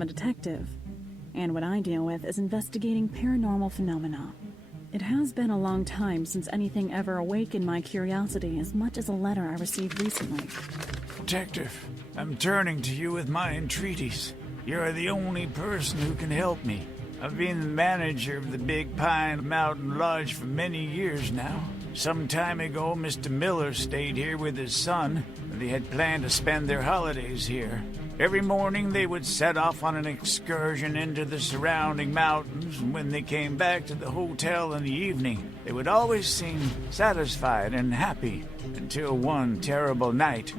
I'm a detective, and what I deal with is investigating paranormal phenomena. It has been a long time since anything ever awakened my curiosity as much as a letter I received recently. Detective, I'm turning to you with my entreaties. You're the only person who can help me. I've been the manager of the Big Pine Mountain Lodge for many years now. Some time ago, Mr. Miller stayed here with his son, and they had planned to spend their holidays here. Every morning they would set off on an excursion into the surrounding mountains, and when they came back to the hotel in the evening, they would always seem satisfied and happy, until one terrible night.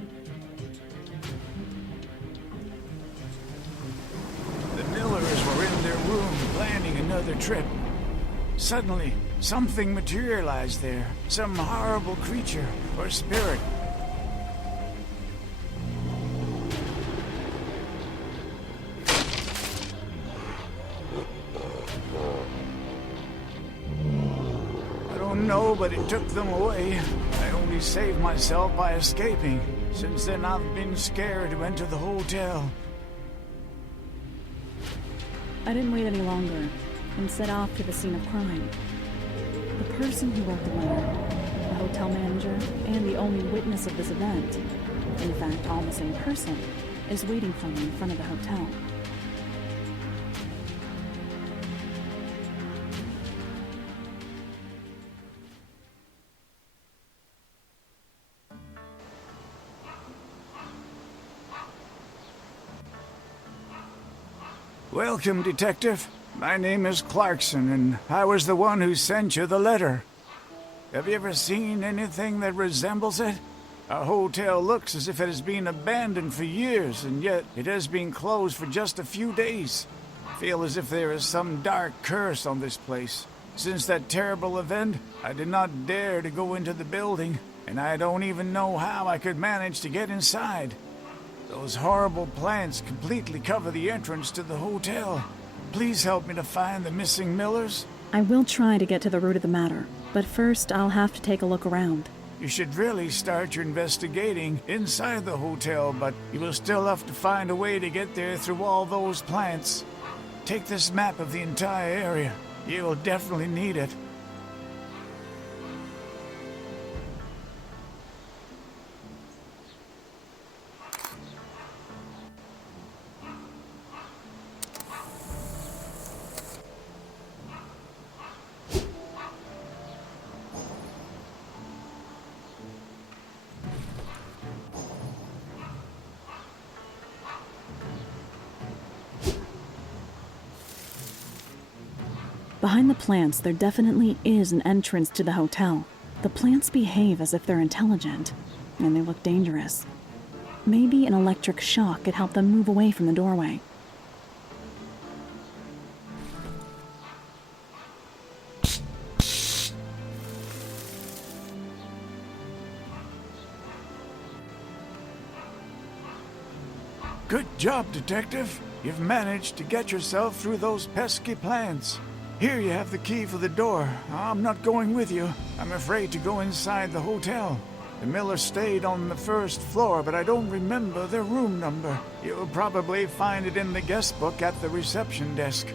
The Millers were in their room planning another trip. Suddenly, something materialized there, some horrible creature or spirit. I don't know, but it took them away. I only saved myself by escaping. Since then, I've been scared to enter the hotel. I didn't wait any longer and set off to the scene of crime. The person who wrote the letter, the hotel manager, and the only witness of this event, in fact, all the same person, is waiting for me in front of the hotel. Welcome, Detective. My name is Clarkson, and I was the one who sent you the letter. Have you ever seen anything that resembles it? Our hotel looks as if it has been abandoned for years, and yet it has been closed for just a few days. I feel as if there is some dark curse on this place. Since that terrible event, I did not dare to go into the building, and I don't even know how I could manage to get inside. Those horrible plants completely cover the entrance to the hotel. Please help me to find the missing Millers. I will try to get to the root of the matter, but first I'll have to take a look around. You should really start your investigating inside the hotel, but you will still have to find a way to get there through all those plants. Take this map of the entire area. You will definitely need it. Behind the plants, there definitely is an entrance to the hotel. The plants behave as if they're intelligent, and they look dangerous. Maybe an electric shock could help them move away from the doorway. Good job, Detective. You've managed to get yourself through those pesky plants. Here you have the key for the door. I'm not going with you. I'm afraid to go inside the hotel. The Millers stayed on the first floor, but I don't remember their room number. You'll probably find it in the guest book at the reception desk.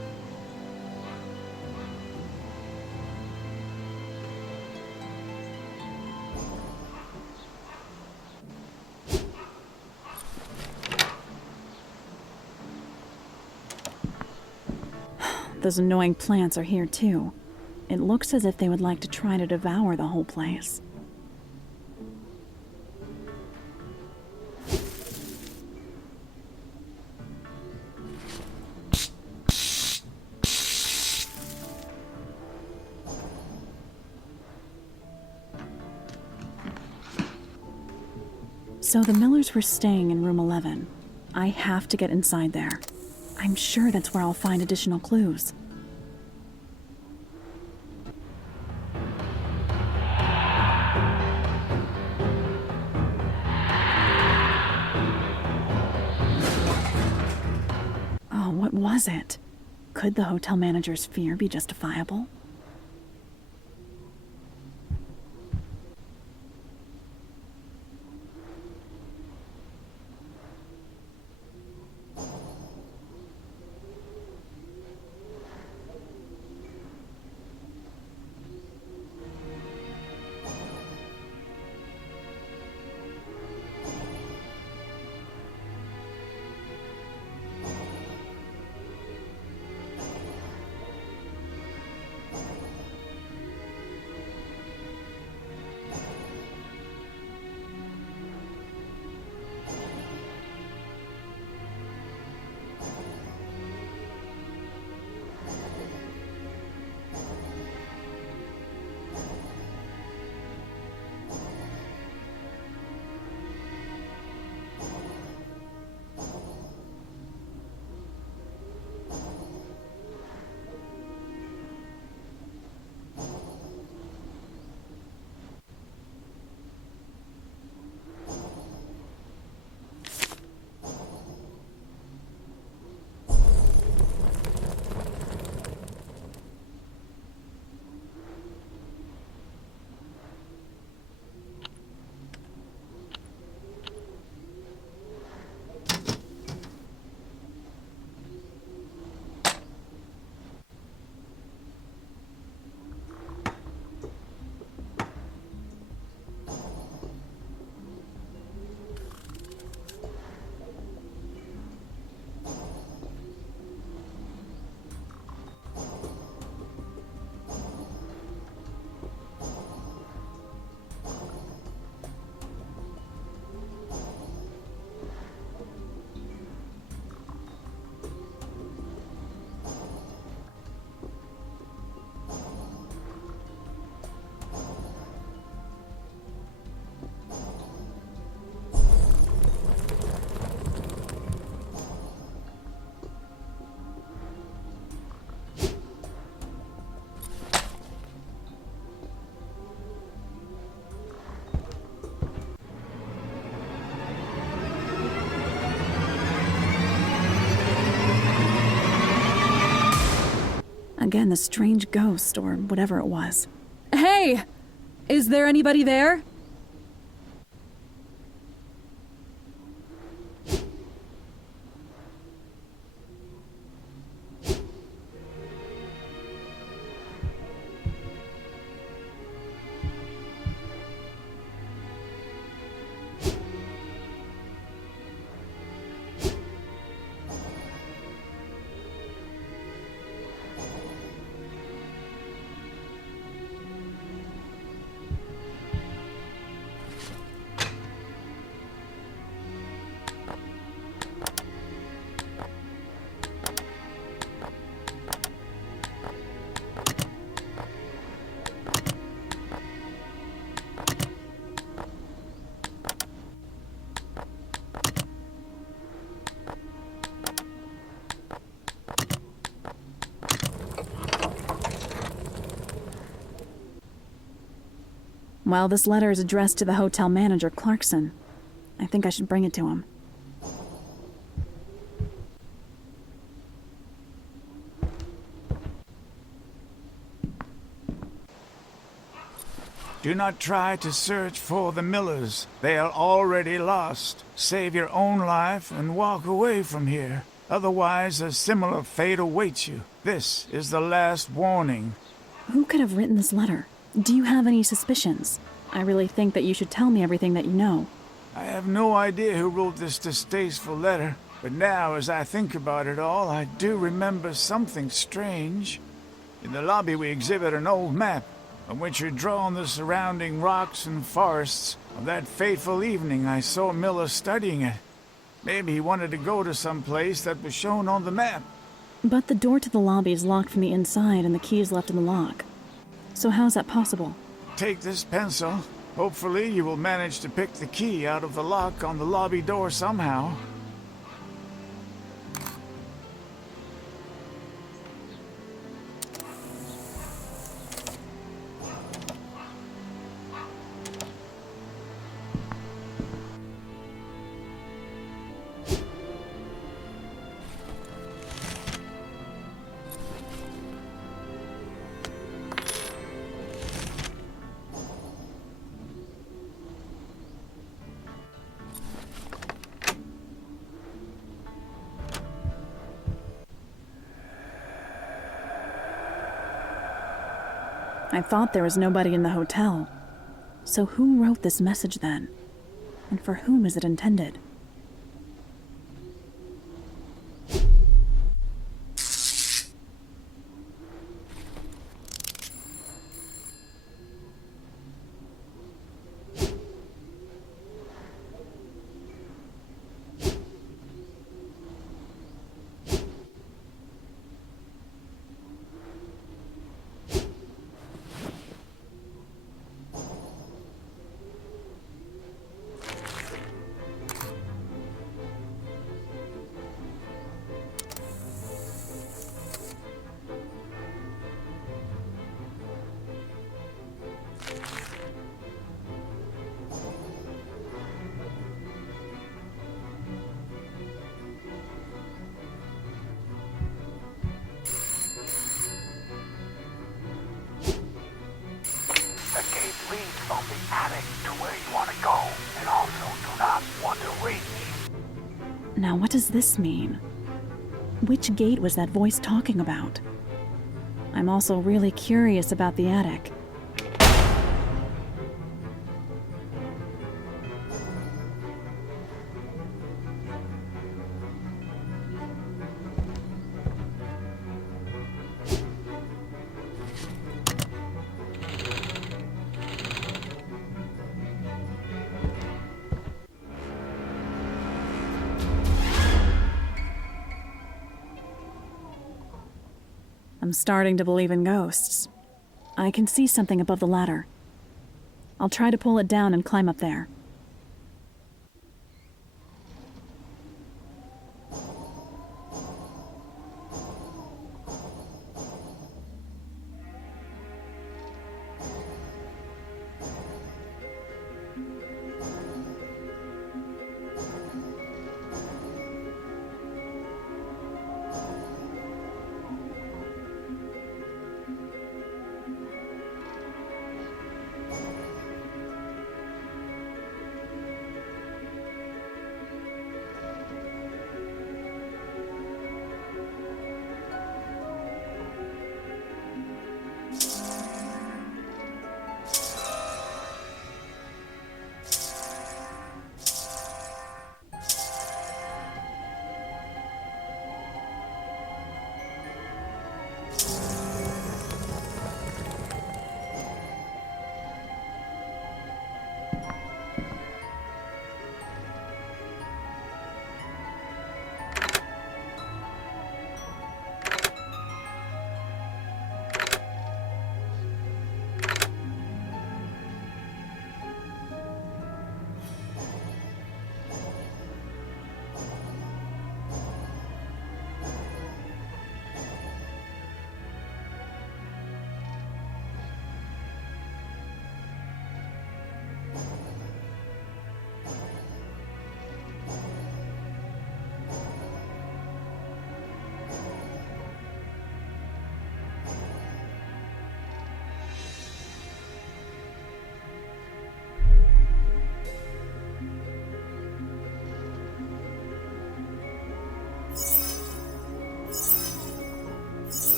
Those annoying plants are here too. It looks as if they would like to try to devour the whole place. So the Millers were staying in room 11. I have to get inside there. I'm sure that's where I'll find additional clues. Oh, what was it? Could the hotel manager's fear be justifiable? Again, the strange ghost, or whatever it was. Hey! Is there anybody there? Well, this letter is addressed to the hotel manager, Clarkson. I think I should bring it to him. Do not try to search for the Millers. They are already lost. Save your own life and walk away from here. Otherwise, a similar fate awaits you. This is the last warning. Who could have written this letter? Do you have any suspicions? I really think that you should tell me everything that you know. I have no idea who wrote this distasteful letter, but now as I think about it all, I do remember something strange. In the lobby we exhibit an old map on which are drawn the surrounding rocks and forests. On that fateful evening I saw Miller studying it. Maybe he wanted to go to some place that was shown on the map. But the door to the lobby is locked from the inside and the key is left in the lock. So how is that possible? Take this pencil. Hopefully you will manage to pick the key out of the lock on the lobby door somehow. I thought there was nobody in the hotel. So who wrote this message then? And for whom is it intended? From the attic to where you want to go, and also do not want to reach. Now what does this mean? Which gate was that voice talking about? I'm also really curious about the attic. I'm starting to believe in ghosts. I can see something above the ladder. I'll try to pull it down and climb up there.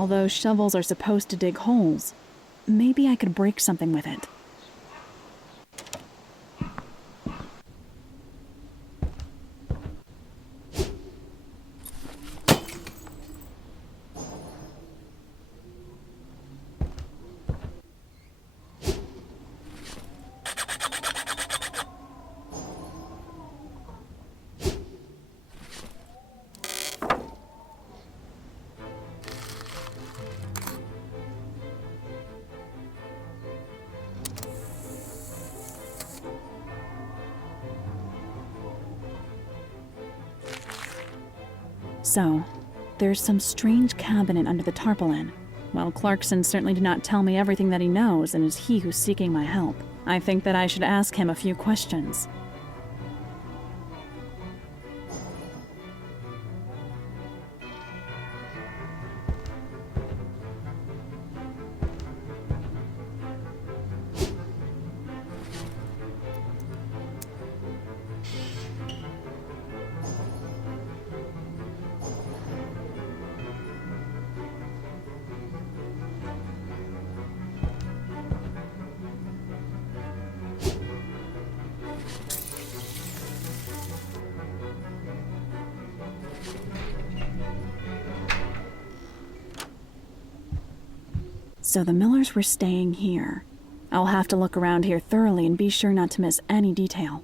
Although shovels are supposed to dig holes, maybe I could break something with it. So, there's some strange cabinet under the tarpaulin. Well, Clarkson certainly did not tell me everything that he knows, and it's he who's seeking my help. I think that I should ask him a few questions. So the Millers were staying here. I'll have to look around here thoroughly and be sure not to miss any detail.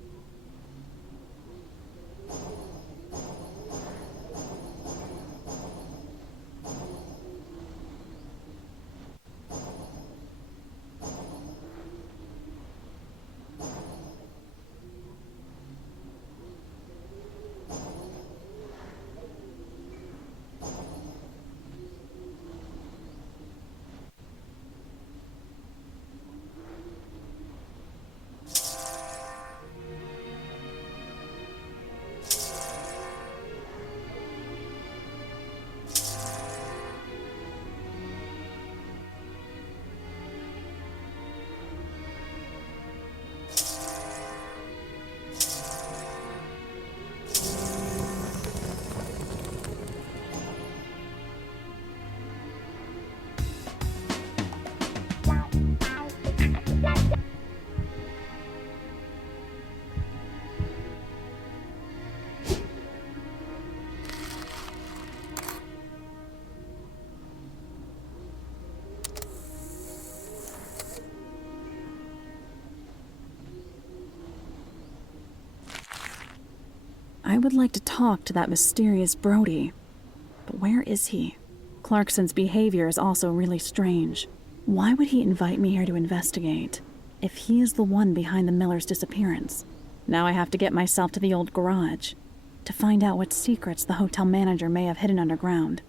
I would like to talk to that mysterious Brody. But where is he? Clarkson's behavior is also really strange. Why would he invite me here to investigate, if he is the one behind the Miller's disappearance? Now I have to get myself to the old garage, to find out what secrets the hotel manager may have hidden underground.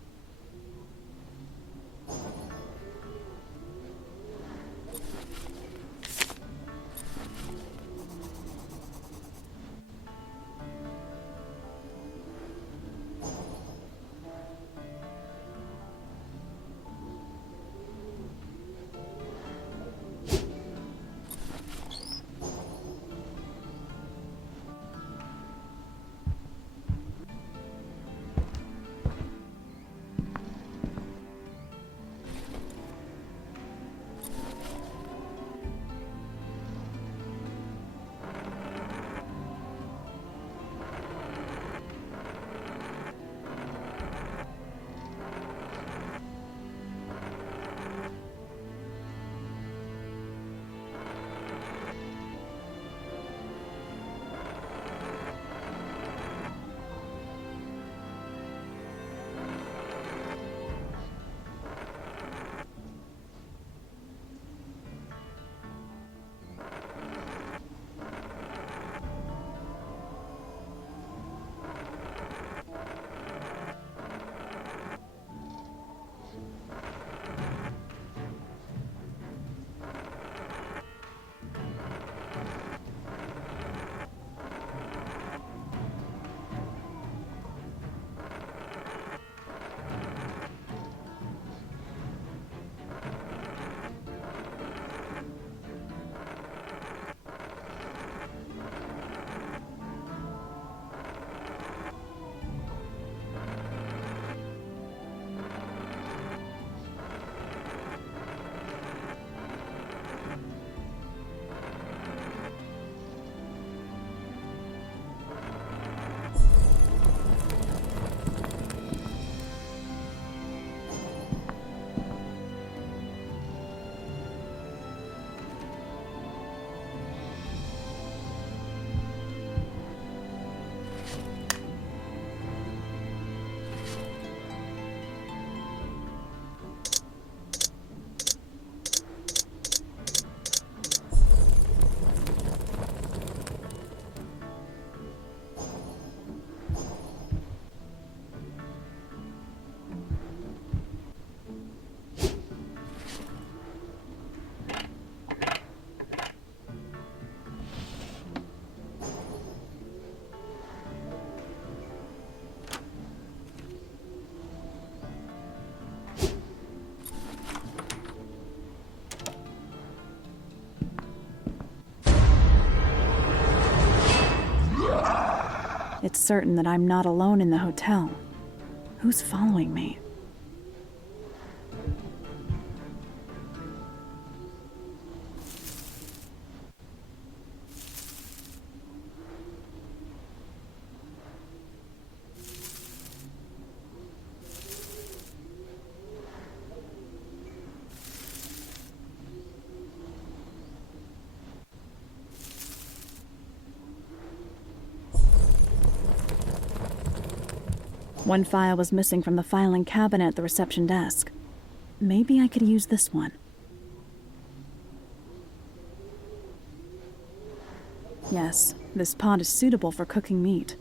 It's certain that I'm not alone in the hotel. Who's following me? One file was missing from the filing cabinet at the reception desk. Maybe I could use this one. Yes, this pot is suitable for cooking meat.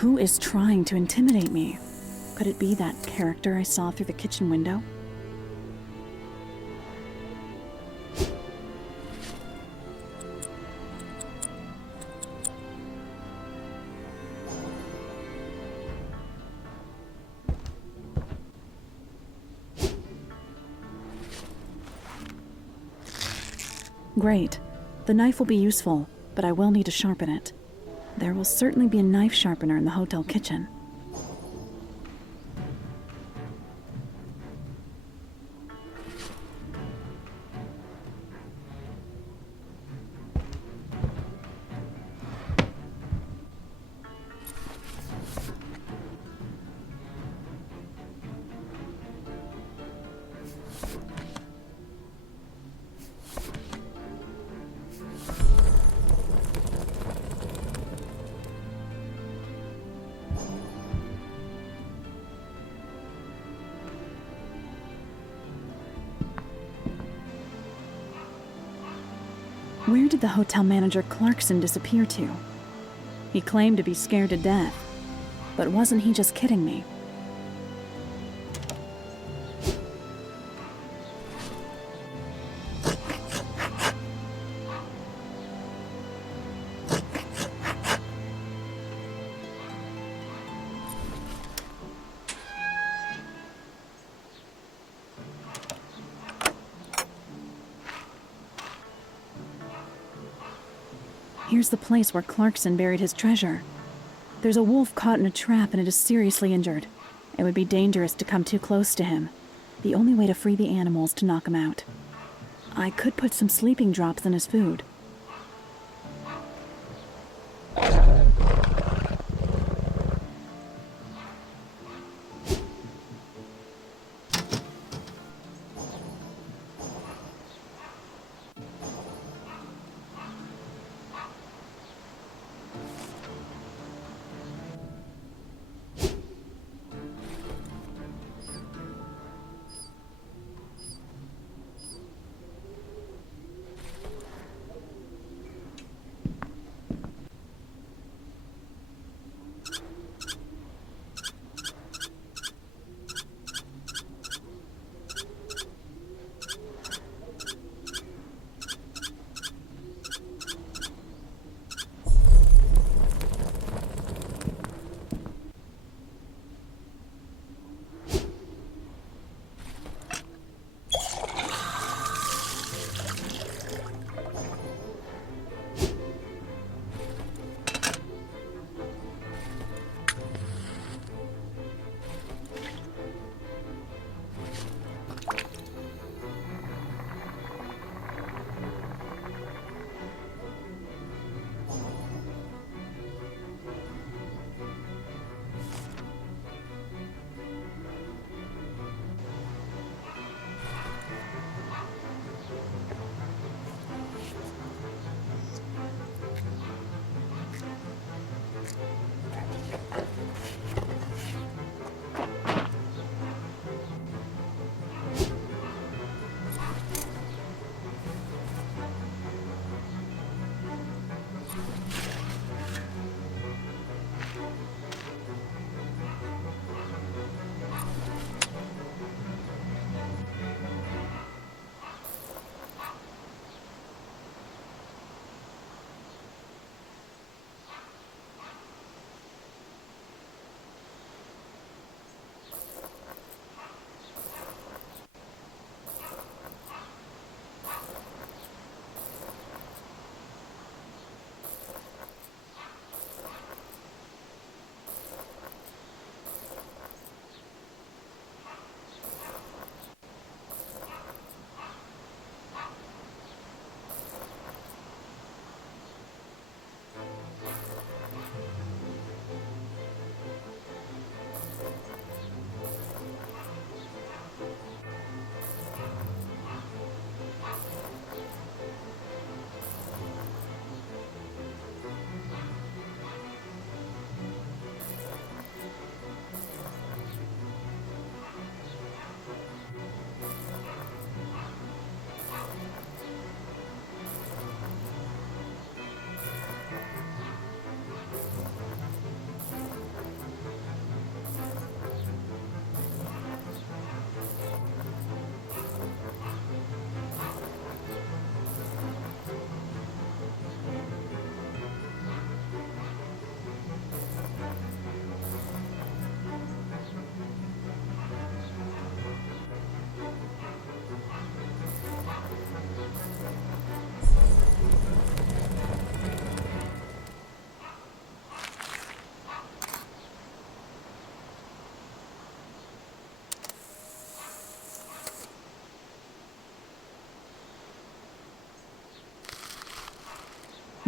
Who is trying to intimidate me? Could it be that character I saw through the kitchen window? Great. The knife will be useful, but I will need to sharpen it. There will certainly be a knife sharpener in the hotel kitchen. Where did the hotel manager Clarkson disappear to? He claimed to be scared to death, but wasn't he just kidding me? Here's the place where Clarkson buried his treasure. There's a wolf caught in a trap and it is seriously injured. It would be dangerous to come too close to him. The only way to free the animal is to knock him out. I could put some sleeping drops in his food.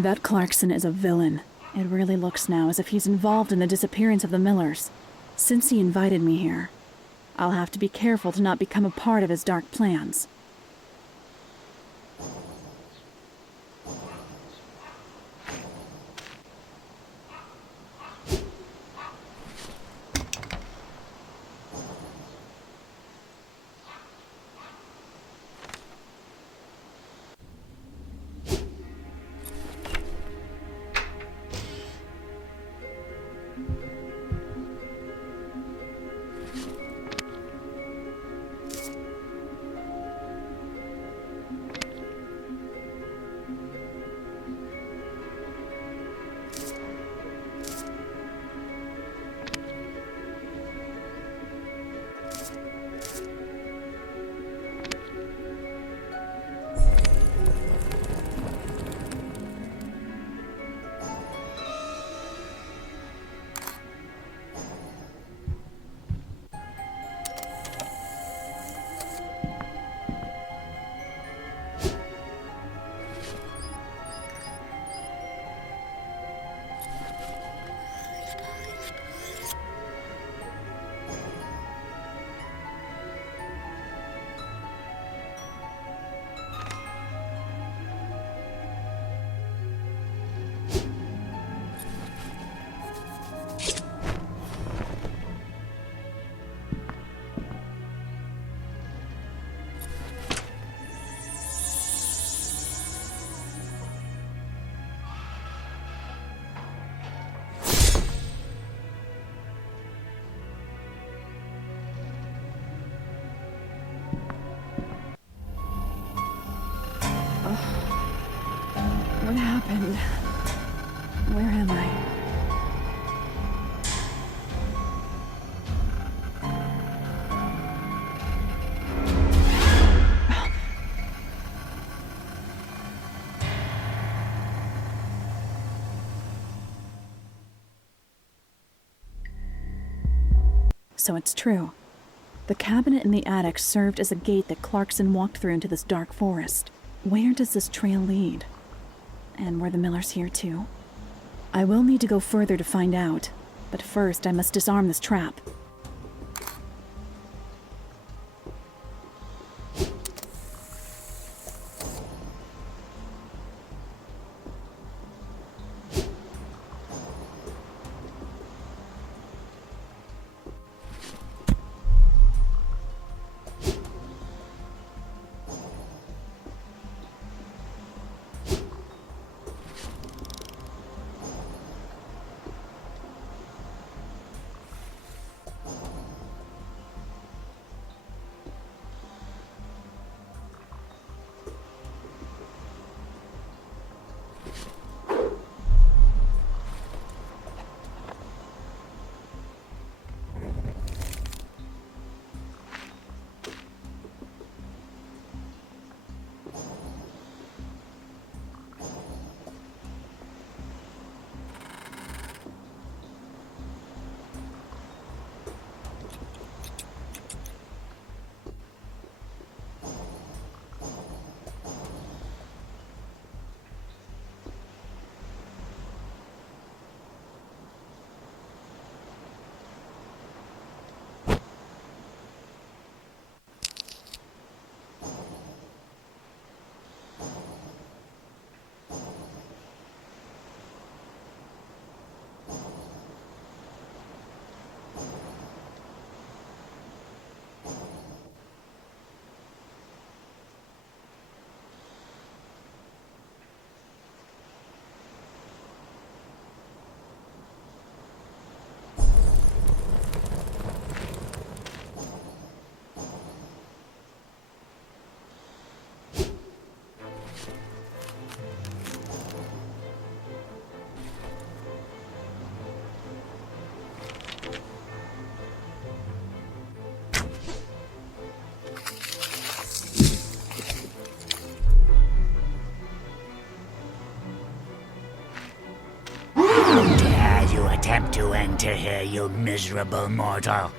That Clarkson is a villain. It really looks now as if he's involved in the disappearance of the Millers. Since he invited me here, I'll have to be careful to not become a part of his dark plans. What happened? Where am I? So it's true. The cabinet in the attic served as a gate that Clarkson walked through into this dark forest. Where does this trail lead? And were the Millers here too? I will need to go further to find out, but first I must disarm this trap. Attempt to enter here, you miserable mortal.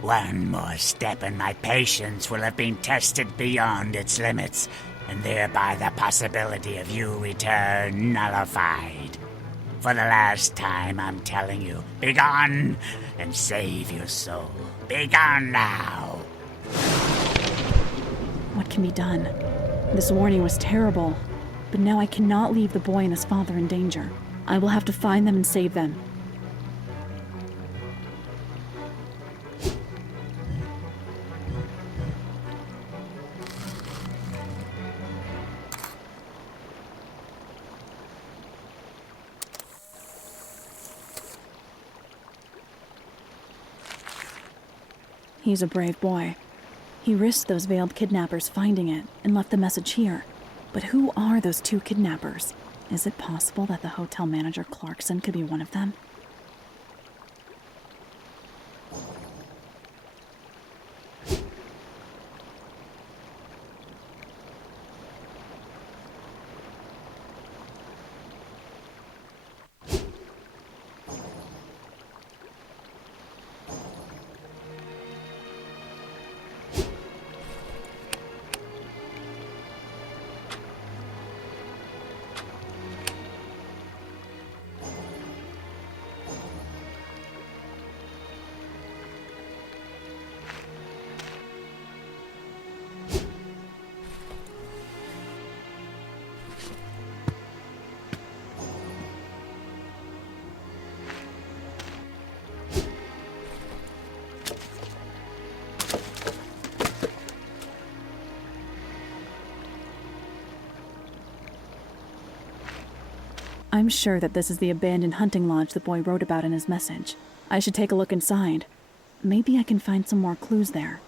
One more step and my patience will have been tested beyond its limits. and thereby the possibility of you return nullified. For the last time, I'm telling you, begone and save your soul. Begone now. What can be done? This warning was terrible, but now I cannot leave the boy and his father in danger. I will have to find them and save them. He's a brave boy. He risked those veiled kidnappers finding it and left the message here. But who are those two kidnappers? Is it possible that the hotel manager Clarkson could be one of them? I'm sure that this is the abandoned hunting lodge the boy wrote about in his message. I should take a look inside. Maybe I can find some more clues there.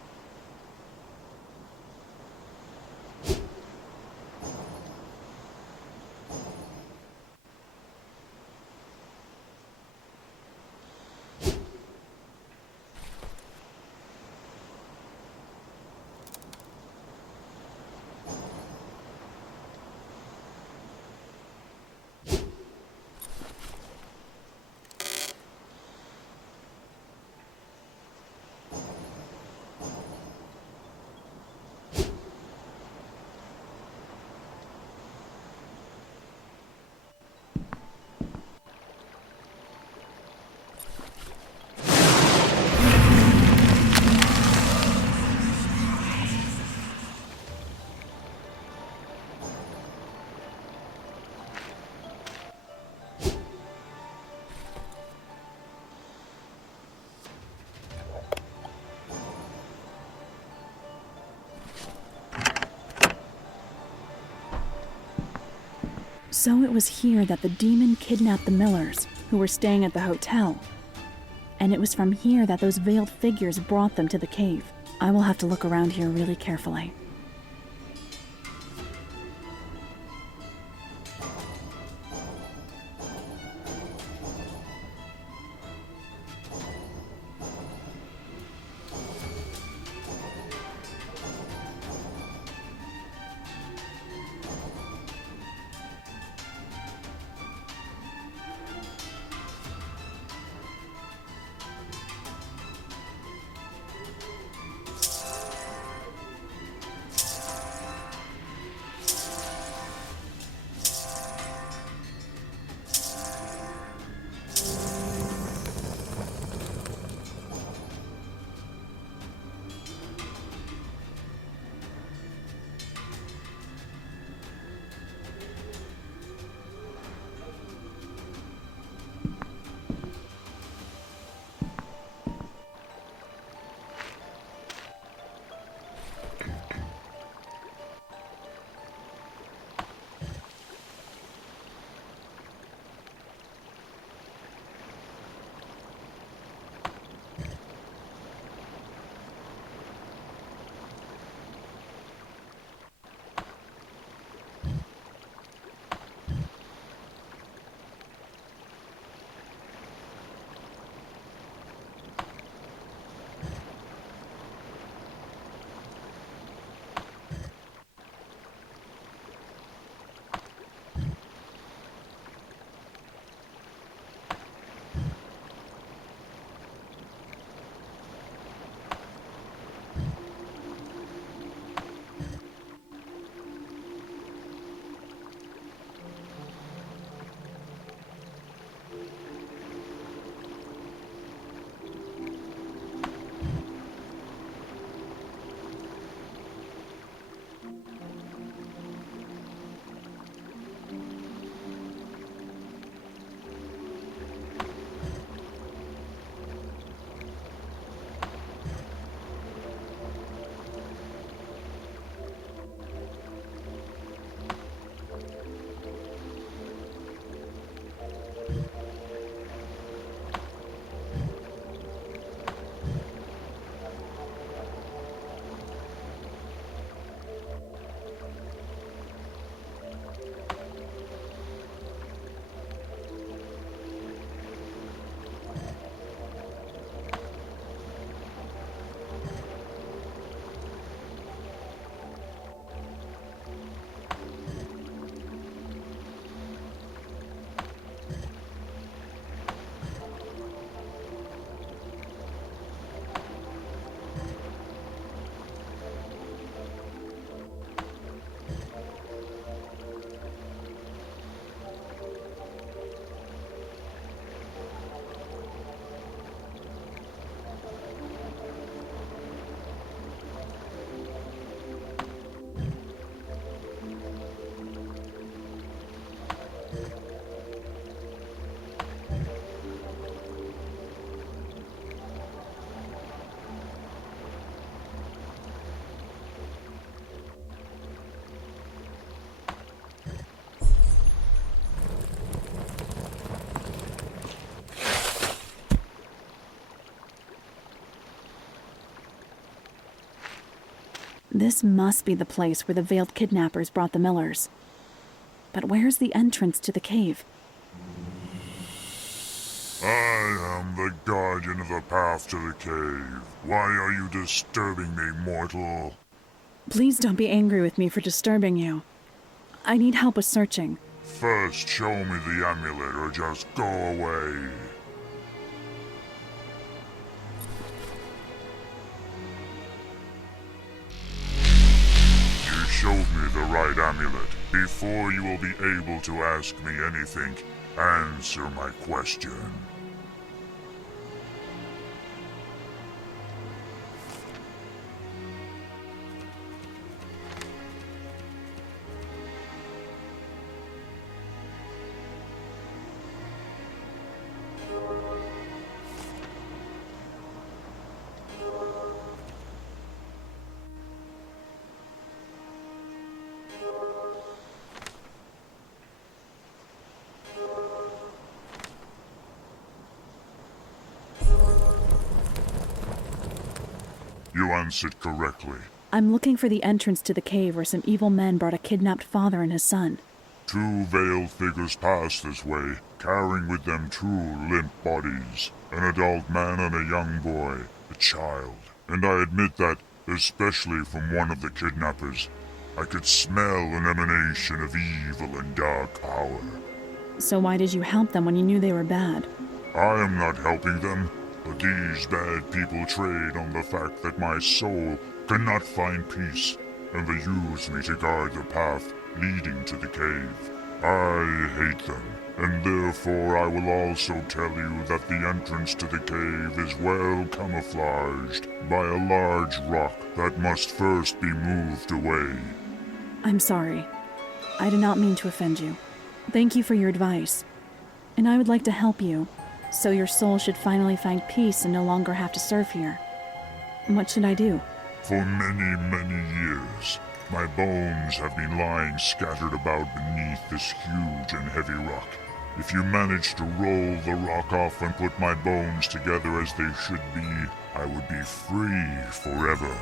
So it was here that the demon kidnapped the Millers, who were staying at the hotel. And it was from here that those veiled figures brought them to the cave. I will have to look around here really carefully. This must be the place where the veiled kidnappers brought the Millers. But where's the entrance to the cave? I am the guardian of the path to the cave. Why are you disturbing me, mortal? Please don't be angry with me for disturbing you. I need help with searching. First, show me the amulet or just go away. You showed me the right amulet. Before you will be able to ask me anything, answer my question. You answered correctly. I'm looking for the entrance to the cave where some evil men brought a kidnapped father and his son. 2 veiled figures passed this way, carrying with them 2 limp bodies. An adult man and a young boy, a child. And I admit that, especially from one of the kidnappers, I could smell an emanation of evil and dark power. So why did you help them when you knew they were bad? I am not helping them, but these bad people trade on the fact that my soul cannot find peace, and they use me to guard the path leading to the cave. I hate them, and therefore I will also tell you that the entrance to the cave is well camouflaged by a large rock that must first be moved away. I'm sorry. I did not mean to offend you. Thank you for your advice. And I would like to help you, so your soul should finally find peace and no longer have to serve here. What should I do? For many, many years, my bones have been lying scattered about beneath this huge and heavy rock. If you manage to roll the rock off and put my bones together as they should be, I would be free forever.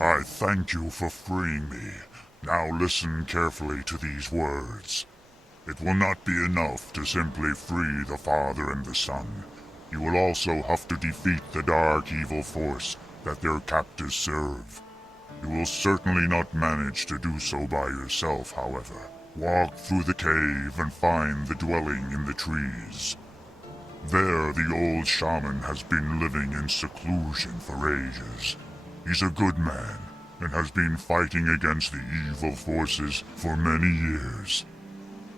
I thank you for freeing me. Now listen carefully to these words. It will not be enough to simply free the father and the son. You will also have to defeat the dark evil force that their captors serve. You will certainly not manage to do so by yourself, however. Walk through the cave and find the dwelling in the trees. There the old shaman has been living in seclusion for ages. He's a good man, and has been fighting against the evil forces for many years.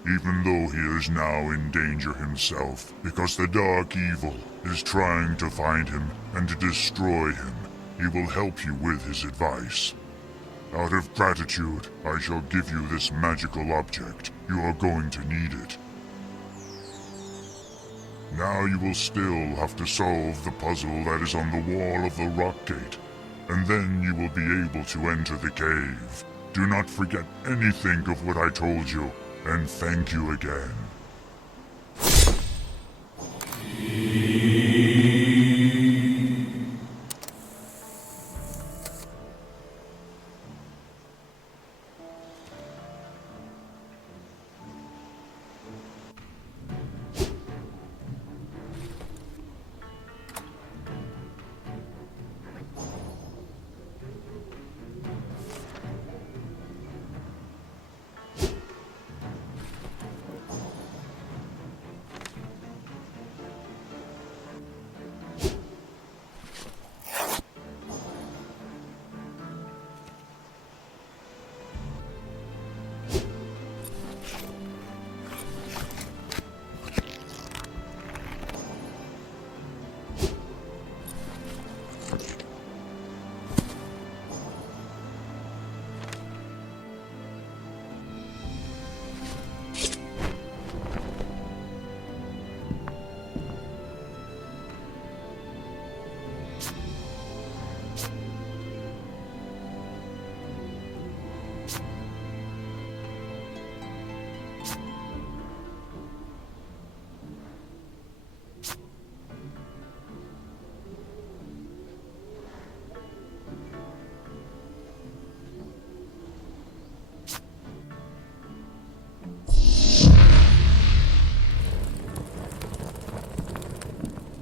even though he is now in danger himself, because the dark evil is trying to find him and to destroy him. He will help you with his advice. Out of gratitude, I shall give you this magical object. You are going to need it. Now you will still have to solve the puzzle that is on the wall of the rock gate, and then you will be able to enter the cave. Do not forget anything of what I told you, and thank you again.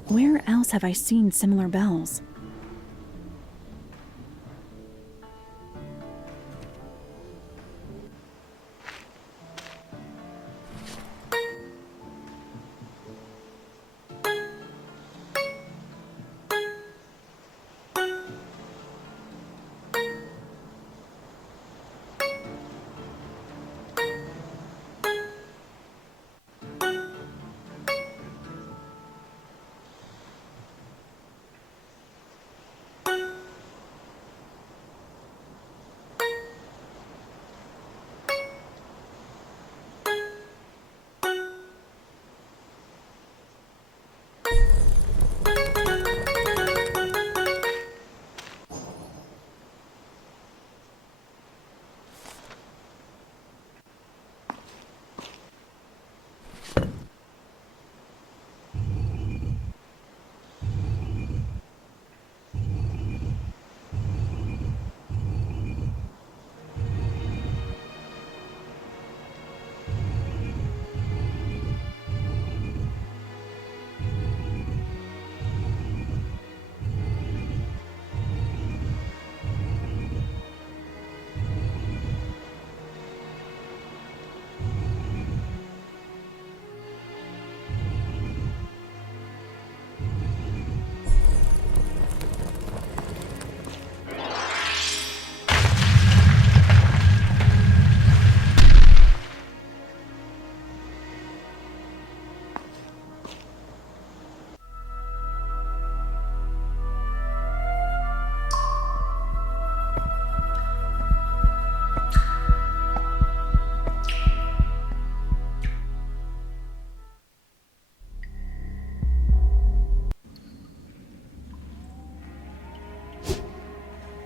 Where else have I seen similar bells?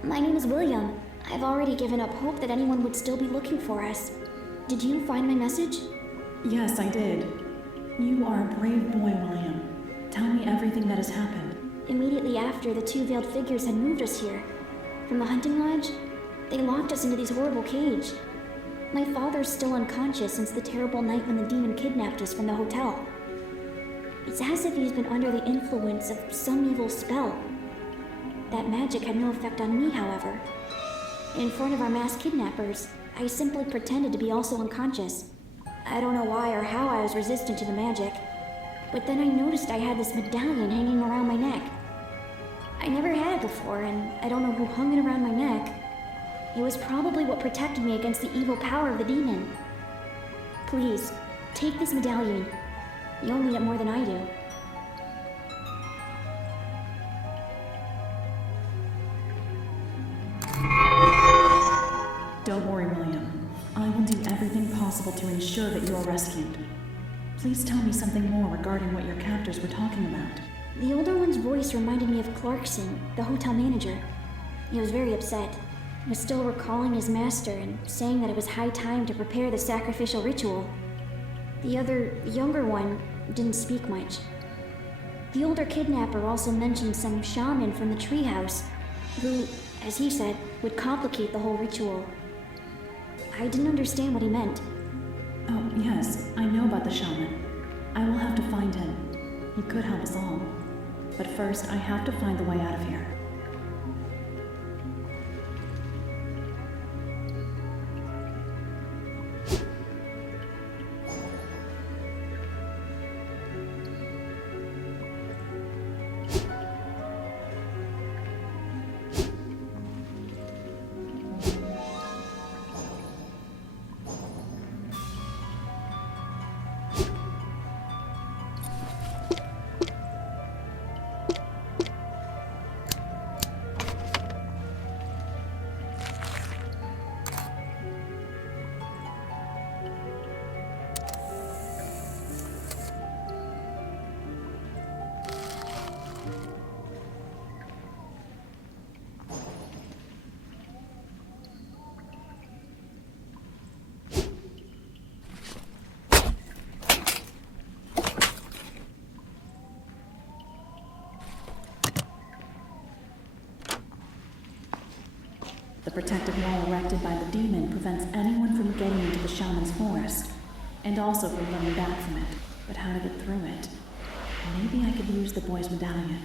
My name is William. I've already given up hope that anyone would still be looking for us. Did you find my message? Yes, I did. You are a brave boy, William. Tell me everything that has happened. Immediately after, the two veiled figures had moved us here. From the hunting lodge, they locked us into this horrible cage. My father's still unconscious since the terrible night when the demon kidnapped us from the hotel. It's as if he's been under the influence of some evil spell. That magic had no effect on me, however. In front of our masked kidnappers, I simply pretended to be also unconscious. I don't know why or how I was resistant to the magic, but then I noticed I had this medallion hanging around my neck. I never had it before, and I don't know who hung it around my neck. It was probably what protected me against the evil power of the demon. Please, take this medallion. You'll need it more than I do. Don't worry, William. I will do everything possible to ensure that you are rescued. Please tell me something more regarding what your captors were talking about. The older one's voice reminded me of Clarkson, the hotel manager. He was very upset. He was still recalling his master and saying that it was high time to prepare the sacrificial ritual. The other, younger one didn't speak much. The older kidnapper also mentioned some shaman from the treehouse who, as he said, would complicate the whole ritual. I didn't understand what he meant. Oh, yes, I know about the shaman. I will have to find him. He could help us all. But first, I have to find the way out of here. The protective wall erected by the demon prevents anyone from getting into the shaman's forest, and also from running back from it. But how to get through it? Maybe I could use the boy's medallion.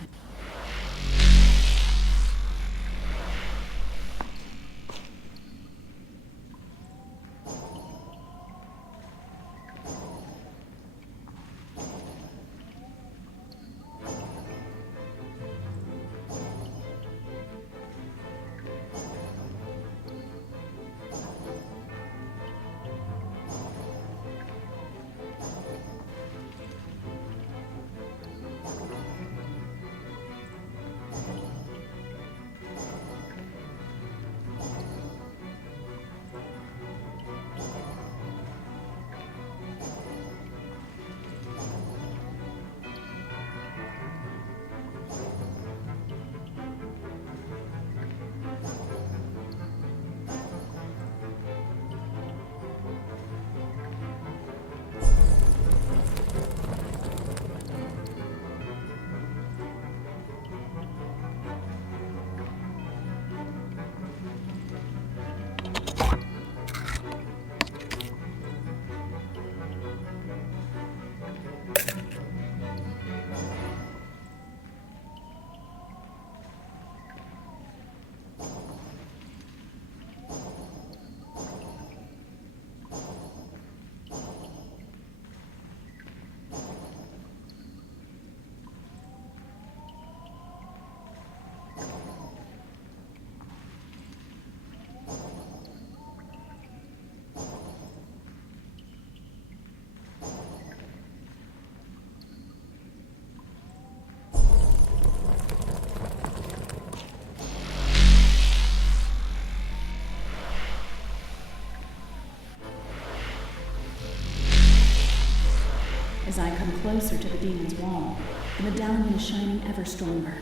As I come closer to the demon's wall, the medallion is shining ever stronger.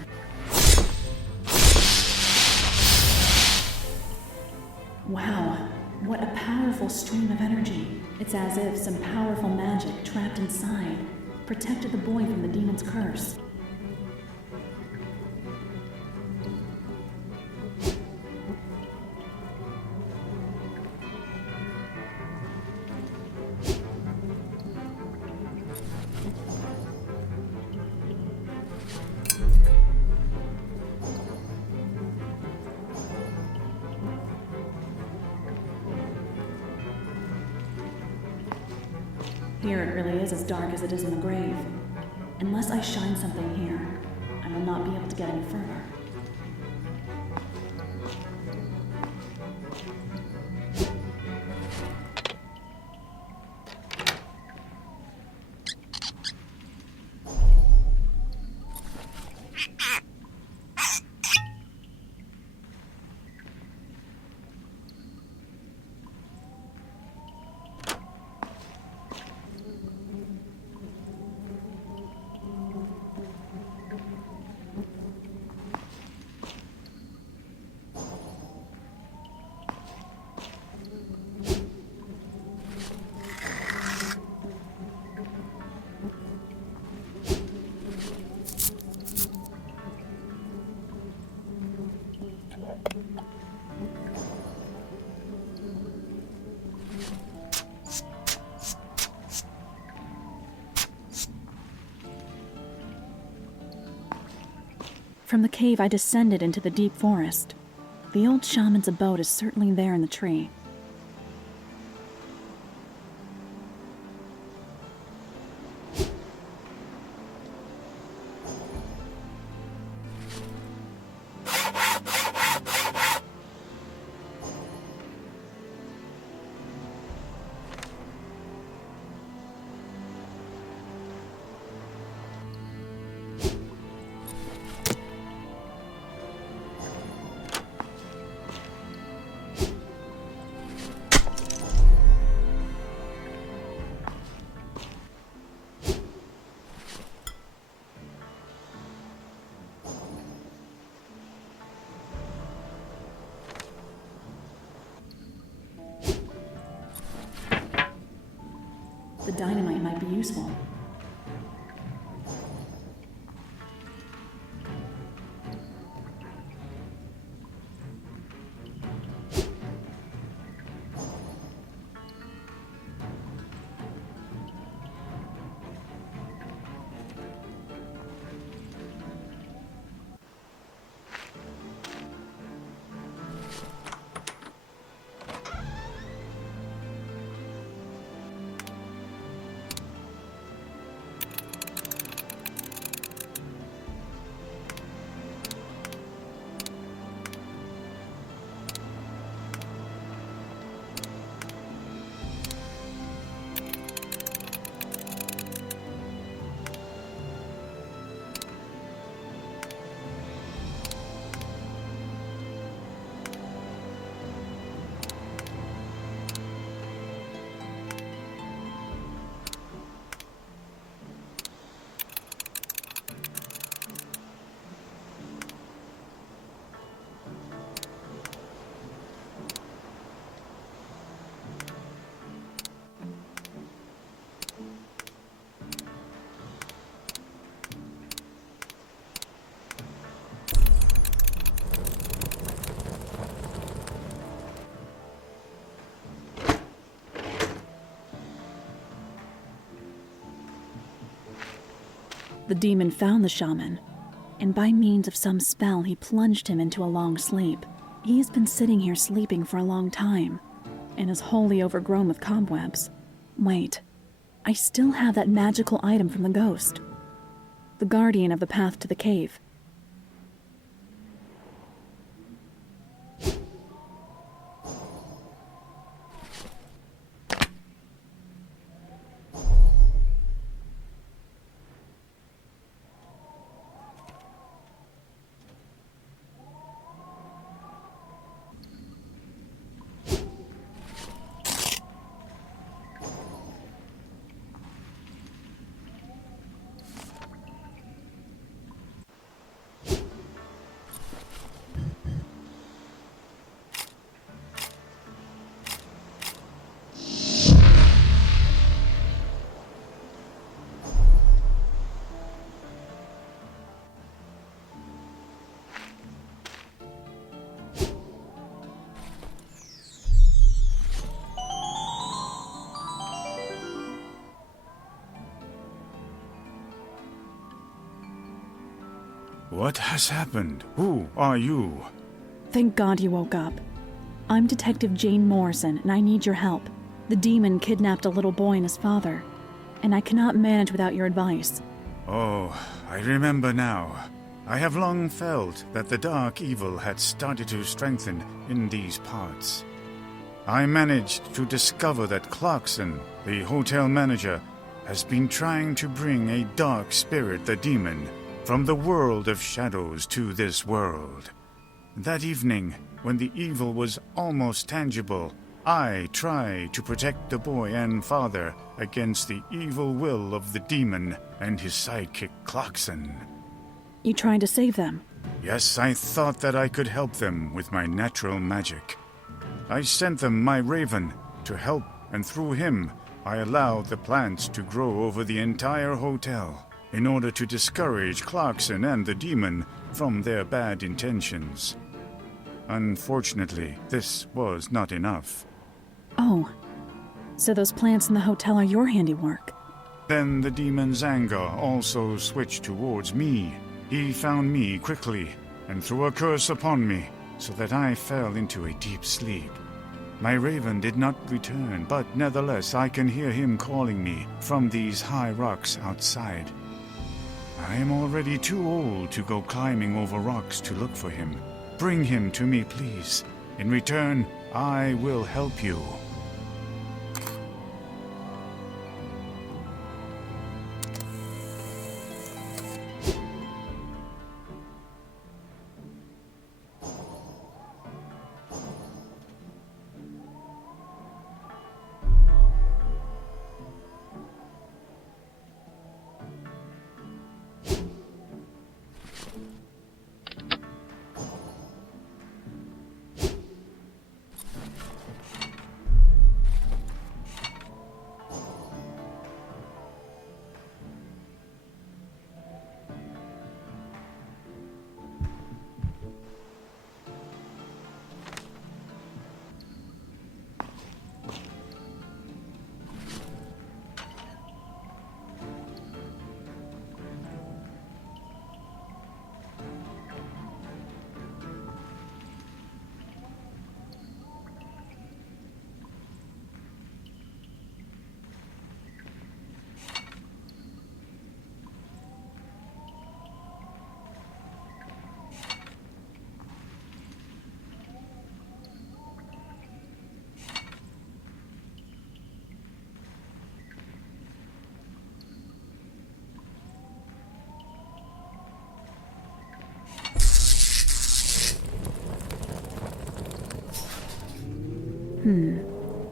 Wow, what a powerful stream of energy. It's as if some powerful magic trapped inside protected the boy from the demon's curse. Here it really is as dark as it is in the grave. Unless I shine something here, I will not be able to get any further. From the cave, I descended into the deep forest. The old shaman's abode is certainly there in the tree. The dynamite might be useful. The demon found the shaman, and by means of some spell he plunged him into a long sleep. He has been sitting here sleeping for a long time, and is wholly overgrown with cobwebs. Wait, I still have that magical item from the ghost. The guardian of the path to the cave. What has happened? Who are you? Thank God you woke up. I'm Detective Jane Morrison, and I need your help. The demon kidnapped a little boy and his father, and I cannot manage without your advice. Oh, I remember now. I have long felt that the dark evil had started to strengthen in these parts. I managed to discover that Clarkson, the hotel manager, has been trying to bring a dark spirit, the demon, from the world of shadows to this world. That evening, when the evil was almost tangible, I tried to protect the boy and father against the evil will of the demon and his sidekick Clarkson. You tried to save them? Yes, I thought that I could help them with my natural magic. I sent them my raven to help, and through him, I allowed the plants to grow over the entire hotel in order to discourage Clarkson and the demon from their bad intentions. Unfortunately, this was not enough. Oh, so those plants in the hotel are your handiwork? Then the demon's anger also switched towards me. He found me quickly and threw a curse upon me, so that I fell into a deep sleep. My raven did not return, but nevertheless I can hear him calling me from these high rocks outside. I am already too old to go climbing over rocks to look for him. Bring him to me, please. In return, I will help you.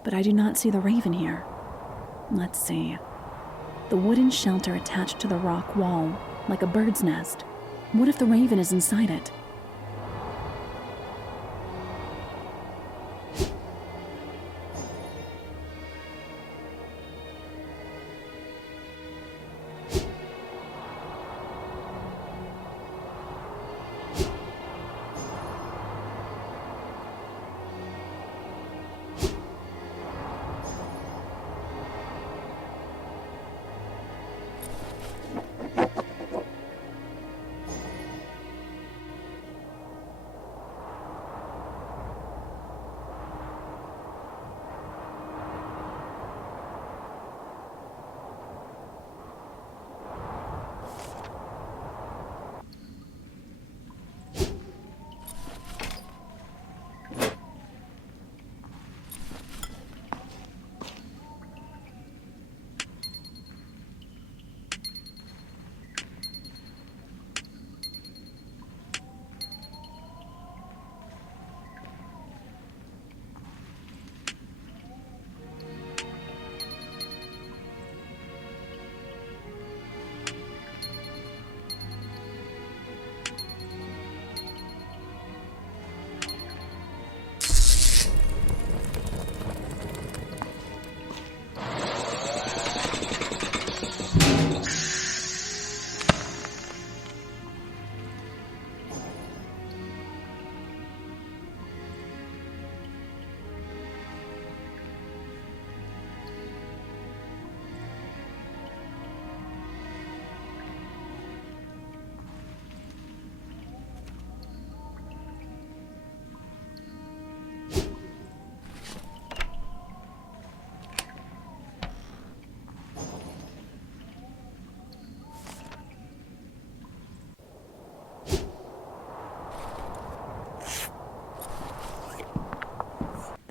But I do not see the raven here. Let's see. The wooden shelter attached to the rock wall, like a bird's nest. What if the raven is inside it?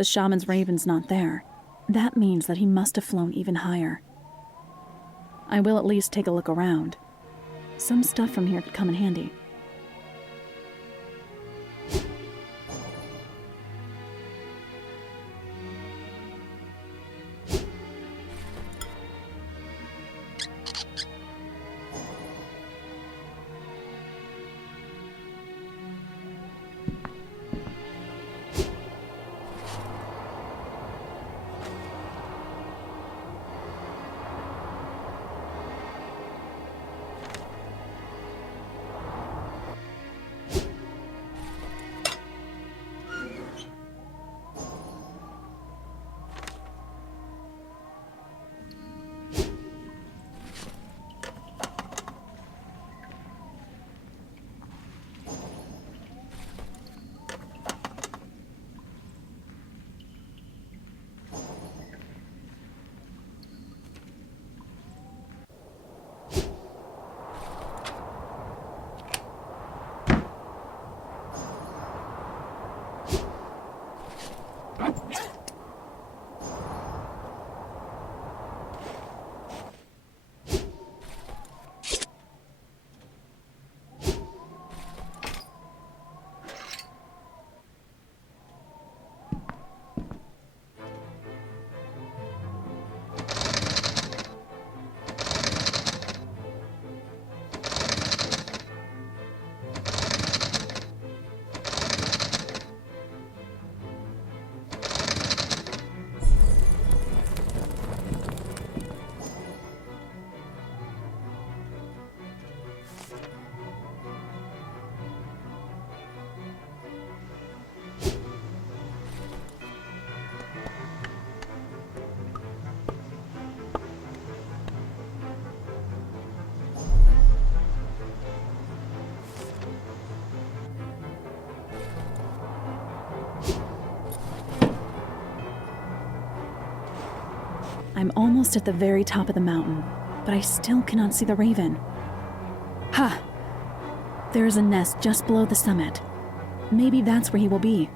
The shaman's raven's not there. That means that he must have flown even higher. I will at least take a look around. Some stuff from here could come in handy. I'm almost at the very top of the mountain, but I still cannot see the raven. Ha! There is a nest just below the summit. Maybe that's where he will be.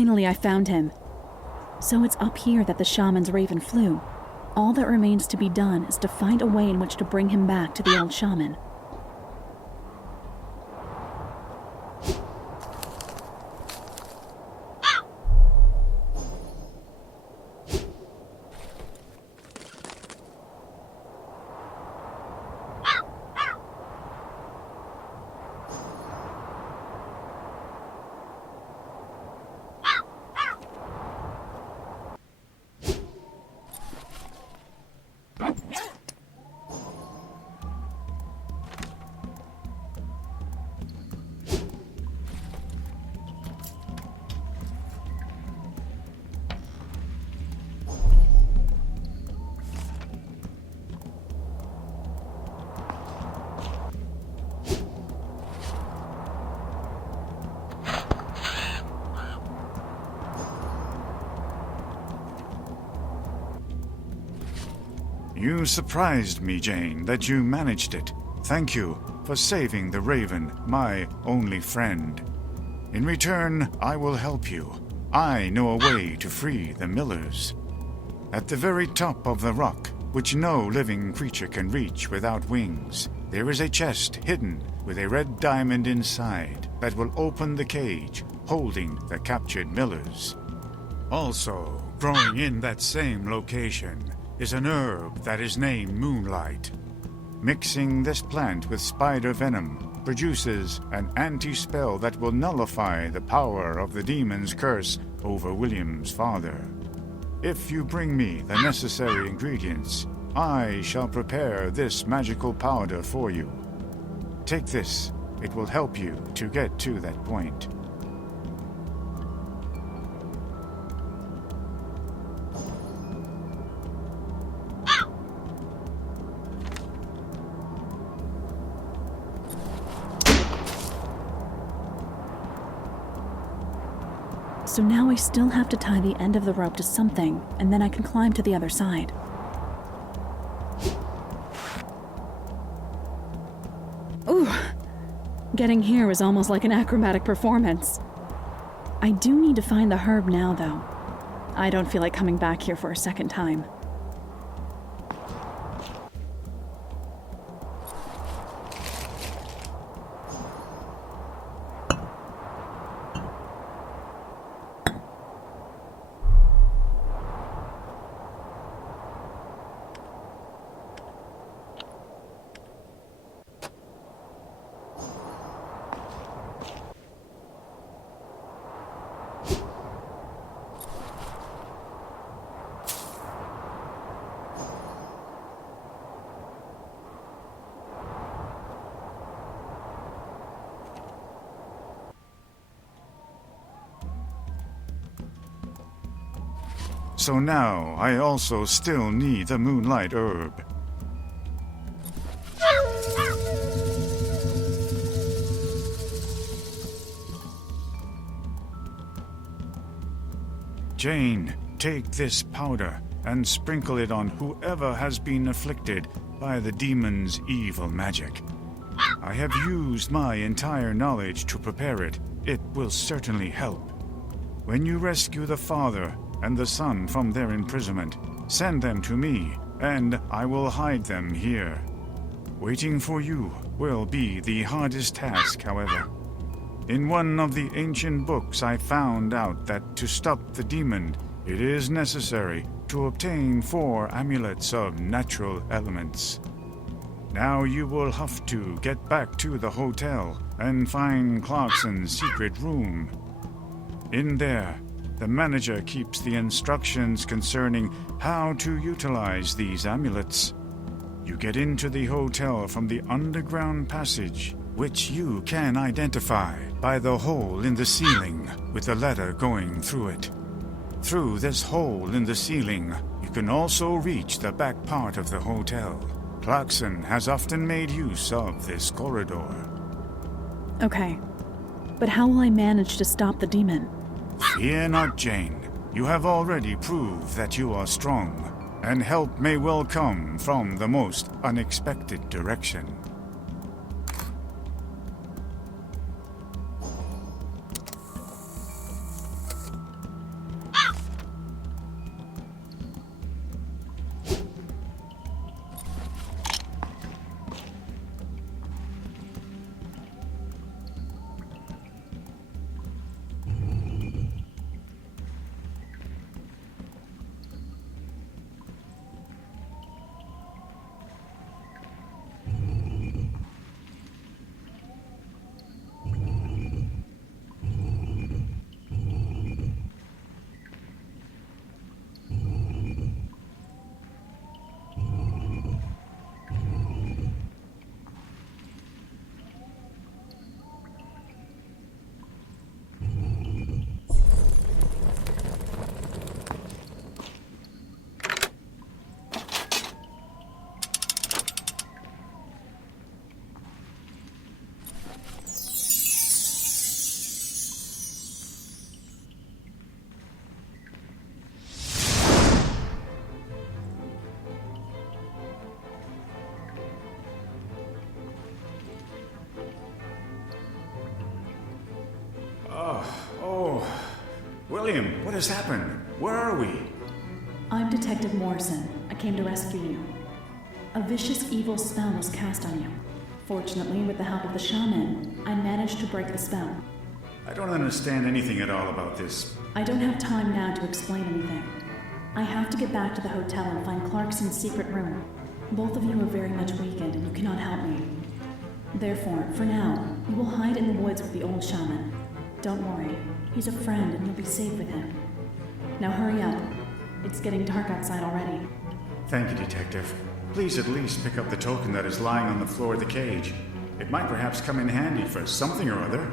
Finally, I found him. So it's up here that the shaman's raven flew. All that remains to be done is to find a way in which to bring him back to the old shaman. You surprised me, Jane, that you managed it. Thank you for saving the Raven, my only friend. In return, I will help you. I know a way to free the Millers. At the very top of the rock, which no living creature can reach without wings, there is a chest hidden with a red diamond inside that will open the cage holding the captured Millers. Also, growing in that same location is an herb that is named Moonlight. Mixing this plant with spider venom produces an anti-spell that will nullify the power of the demon's curse over William's father. If you bring me the necessary ingredients, I shall prepare this magical powder for you. Take this. It will help you to get to that point. So now I still have to tie the end of the rope to something, and then I can climb to the other side. Ooh! Getting here was almost like an acrobatic performance. I do need to find the herb now, though. I don't feel like coming back here for a second time. So now I also still need the moonlight herb. Jane, take this powder and sprinkle it on whoever has been afflicted by the demon's evil magic. I have used my entire knowledge to prepare it. It will certainly help. When you rescue the father and the son from their imprisonment, send them to me, and I will hide them here. Waiting for you will be the hardest task, however. In one of the ancient books I found out that to stop the demon, it is necessary to obtain 4 amulets of natural elements. Now you will have to get back to the hotel and find Clarkson's secret room. In there, the manager keeps the instructions concerning how to utilize these amulets. You get into the hotel from the underground passage, which you can identify by the hole in the ceiling with the letter going through it. Through this hole in the ceiling, you can also reach the back part of the hotel. Clarkson has often made use of this corridor. Okay, but how will I manage to stop the demon? Fear not, Jane. You have already proved that you are strong, and help may well come from the most unexpected direction. William, what has happened? Where are we? I'm Detective Morrison. I came to rescue you. A vicious evil spell was cast on you. Fortunately, with the help of the shaman, I managed to break the spell. I don't understand anything at all about this. I don't have time now to explain anything. I have to get back to the hotel and find Clarkson's secret room. Both of you are very much weakened and you cannot help me. Therefore, for now, you will hide in the woods with the old shaman. Don't worry, he's a friend and you'll be safe with him. Now hurry up. It's getting dark outside already. Thank you, Detective. Please at least pick up the token that is lying on the floor of the cage. It might perhaps come in handy for something or other.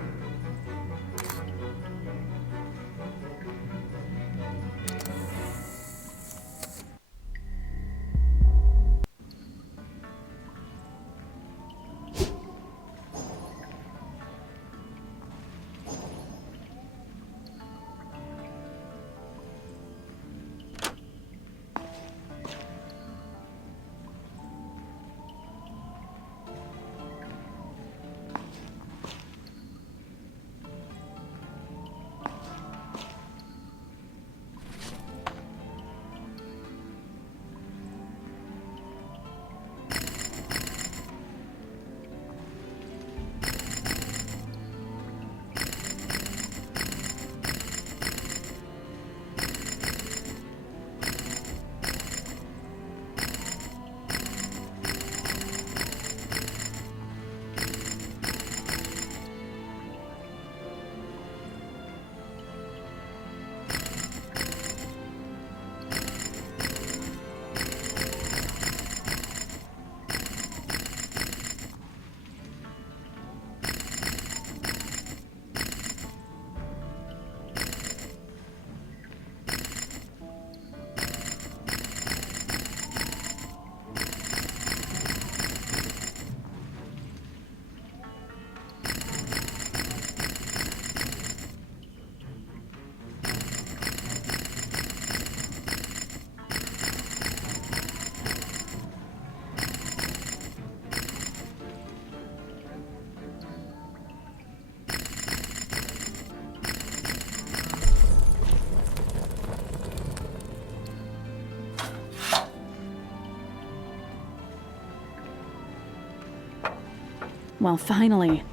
Well, finally.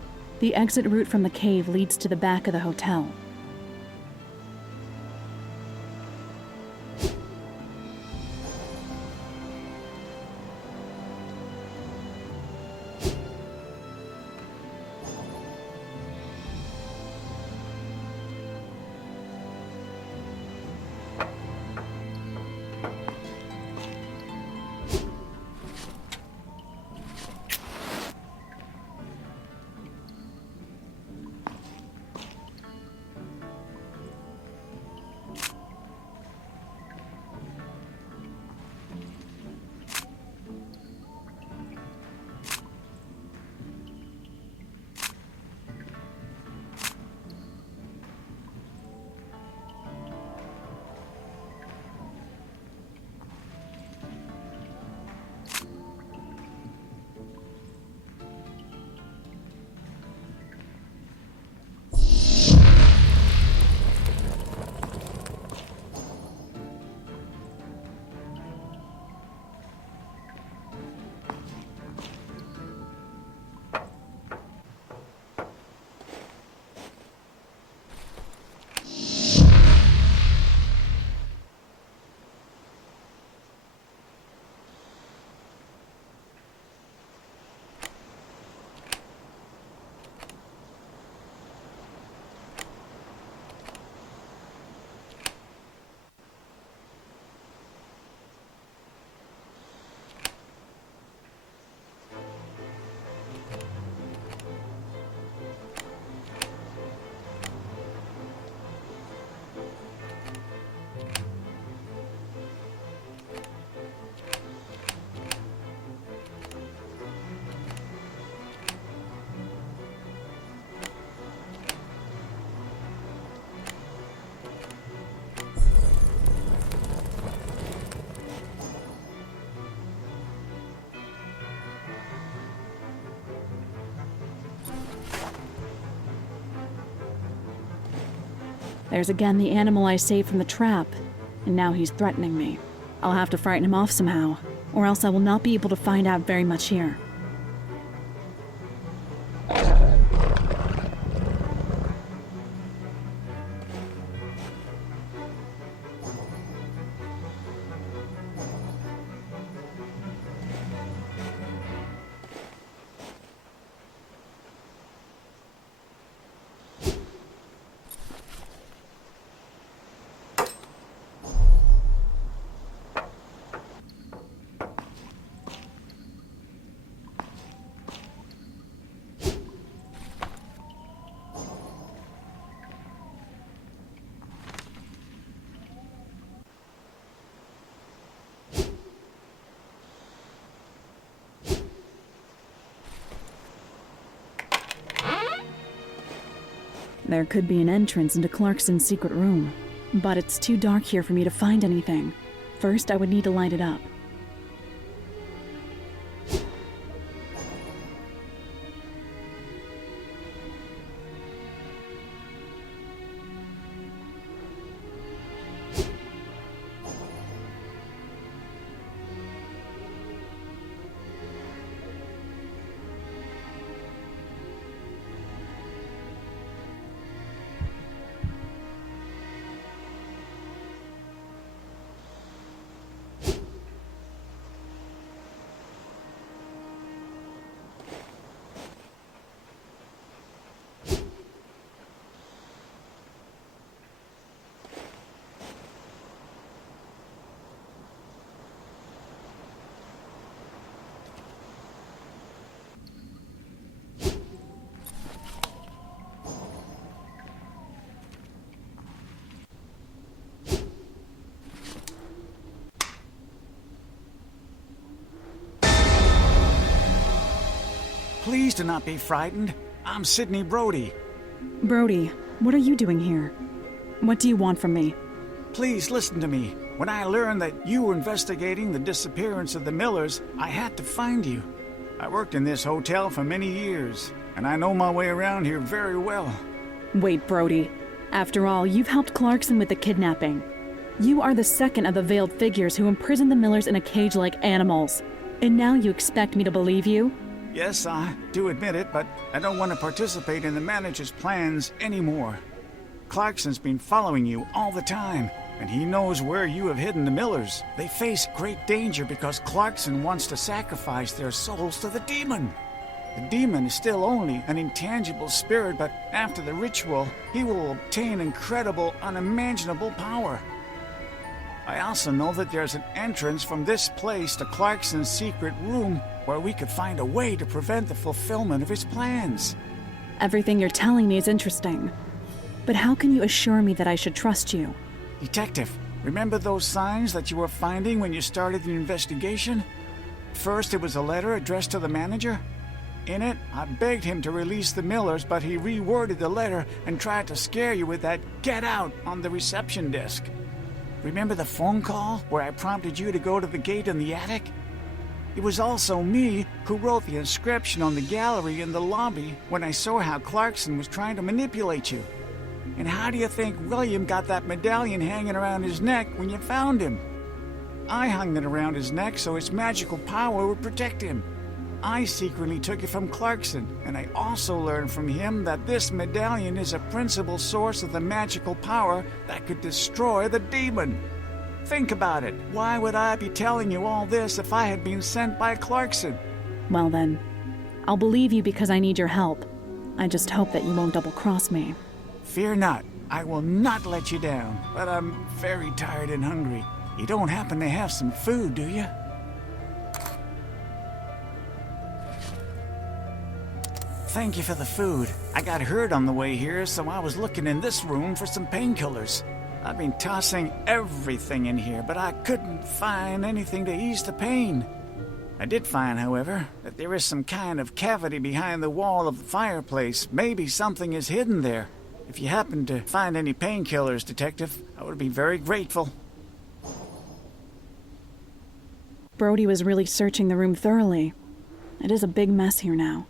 The exit route from the cave leads to the back of the hotel. There's again the animal I saved from the trap, and now he's threatening me. I'll have to frighten him off somehow, or else I will not be able to find out very much here. There could be an entrance into Clarkson's secret room, but it's too dark here for me to find anything. First, I would need to light it up. Please do not be frightened. I'm Sidney Brody. Brody, what are you doing here? What do you want from me? Please listen to me. When I learned that you were investigating the disappearance of the Millers, I had to find you. I worked in this hotel for many years, and I know my way around here very well. Wait, Brody. After all, you've helped Clarkson with the kidnapping. You are the second of the veiled figures who imprisoned the Millers in a cage like animals. And now you expect me to believe you? Yes, I do admit it, but I don't want to participate in the manager's plans anymore. Clarkson's been following you all the time, and he knows where you have hidden the Millers. They face great danger because Clarkson wants to sacrifice their souls to the Daemon. The Daemon is still only an intangible spirit, but after the ritual, he will obtain incredible, unimaginable power. I also know that there's an entrance from this place to Clarkson's secret room where we could find a way to prevent the fulfillment of his plans. Everything you're telling me is interesting. But how can you assure me that I should trust you? Detective, remember those signs that you were finding when you started the investigation? First, it was a letter addressed to the manager. In it, I begged him to release the Millers, but he reworded the letter and tried to scare you with that "get out" on the reception desk. Remember the phone call where I prompted you to go to the gate in the attic? It was also me who wrote the inscription on the gallery in the lobby when I saw how Clarkson was trying to manipulate you. And how do you think William got that medallion hanging around his neck when you found him? I hung it around his neck so its magical power would protect him. I secretly took it from Clarkson, and I also learned from him that this medallion is a principal source of the magical power that could destroy the Daemon. Think about it. Why would I be telling you all this if I had been sent by Clarkson? Well then, I'll believe you because I need your help. I just hope that you won't double-cross me. Fear not. I will not let you down, but I'm very tired and hungry. You don't happen to have some food, do you? Thank you for the food. I got hurt on the way here, so I was looking in this room for some painkillers. I've been tossing everything in here, but I couldn't find anything to ease the pain. I did find, however, that there is some kind of cavity behind the wall of the fireplace. Maybe something is hidden there. If you happen to find any painkillers, Detective, I would be very grateful. Brody was really searching the room thoroughly. It is a big mess here now.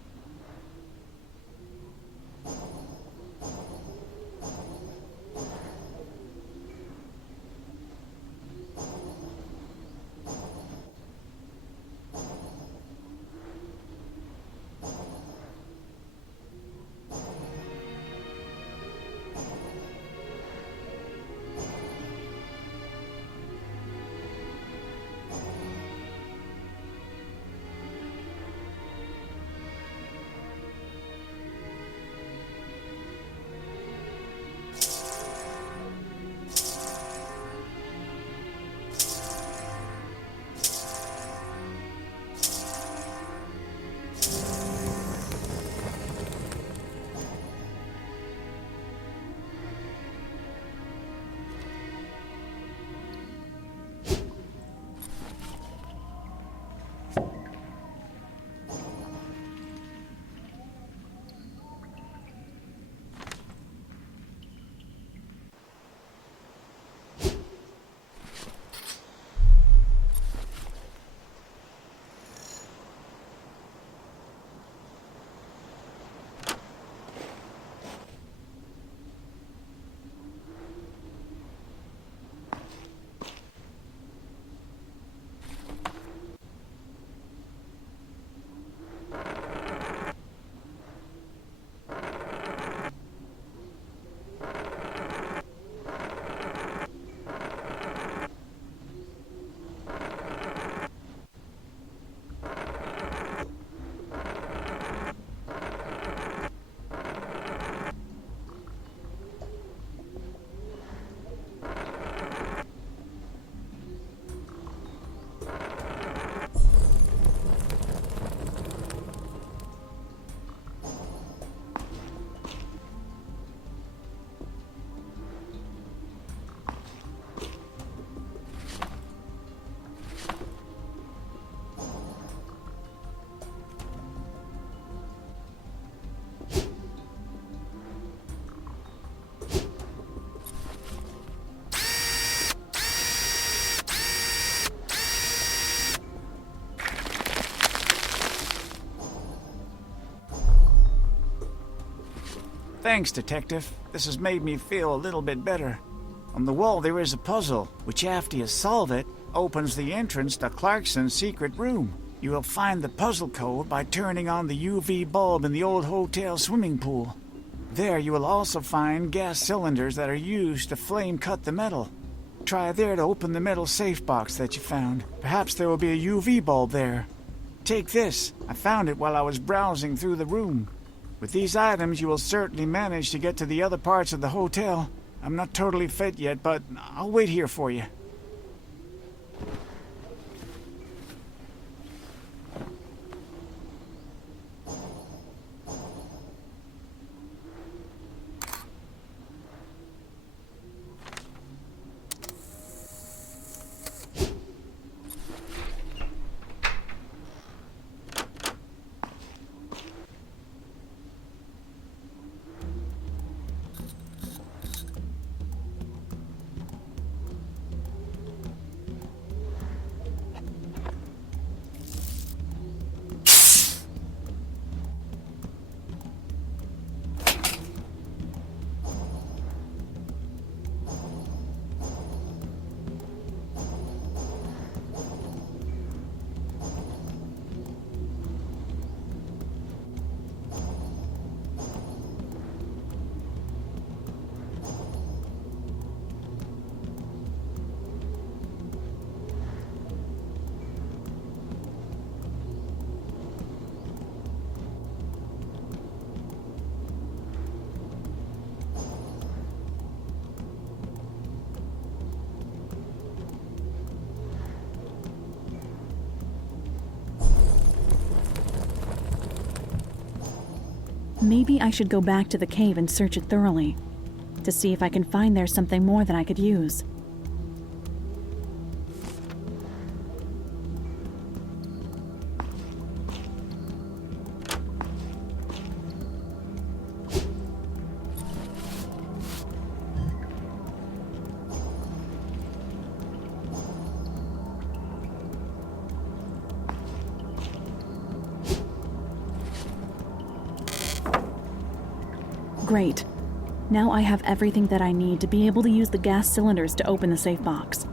Thanks, Detective. This has made me feel a little bit better. On the wall there is a puzzle, which after you solve it, opens the entrance to Clarkson's secret room. You will find the puzzle code by turning on the UV bulb in the old hotel swimming pool. There you will also find gas cylinders that are used to flame cut the metal. Try there to open the metal safe box that you found. Perhaps there will be a UV bulb there. Take this. I found it while I was browsing through the room. With these items, you will certainly manage to get to the other parts of the hotel. I'm not totally fit yet, but I'll wait here for you. Maybe I should go back to the cave and search it thoroughly, to see if I can find there something more that I could use. Great. Now I have everything that I need to be able to use the gas cylinders to open the safe box.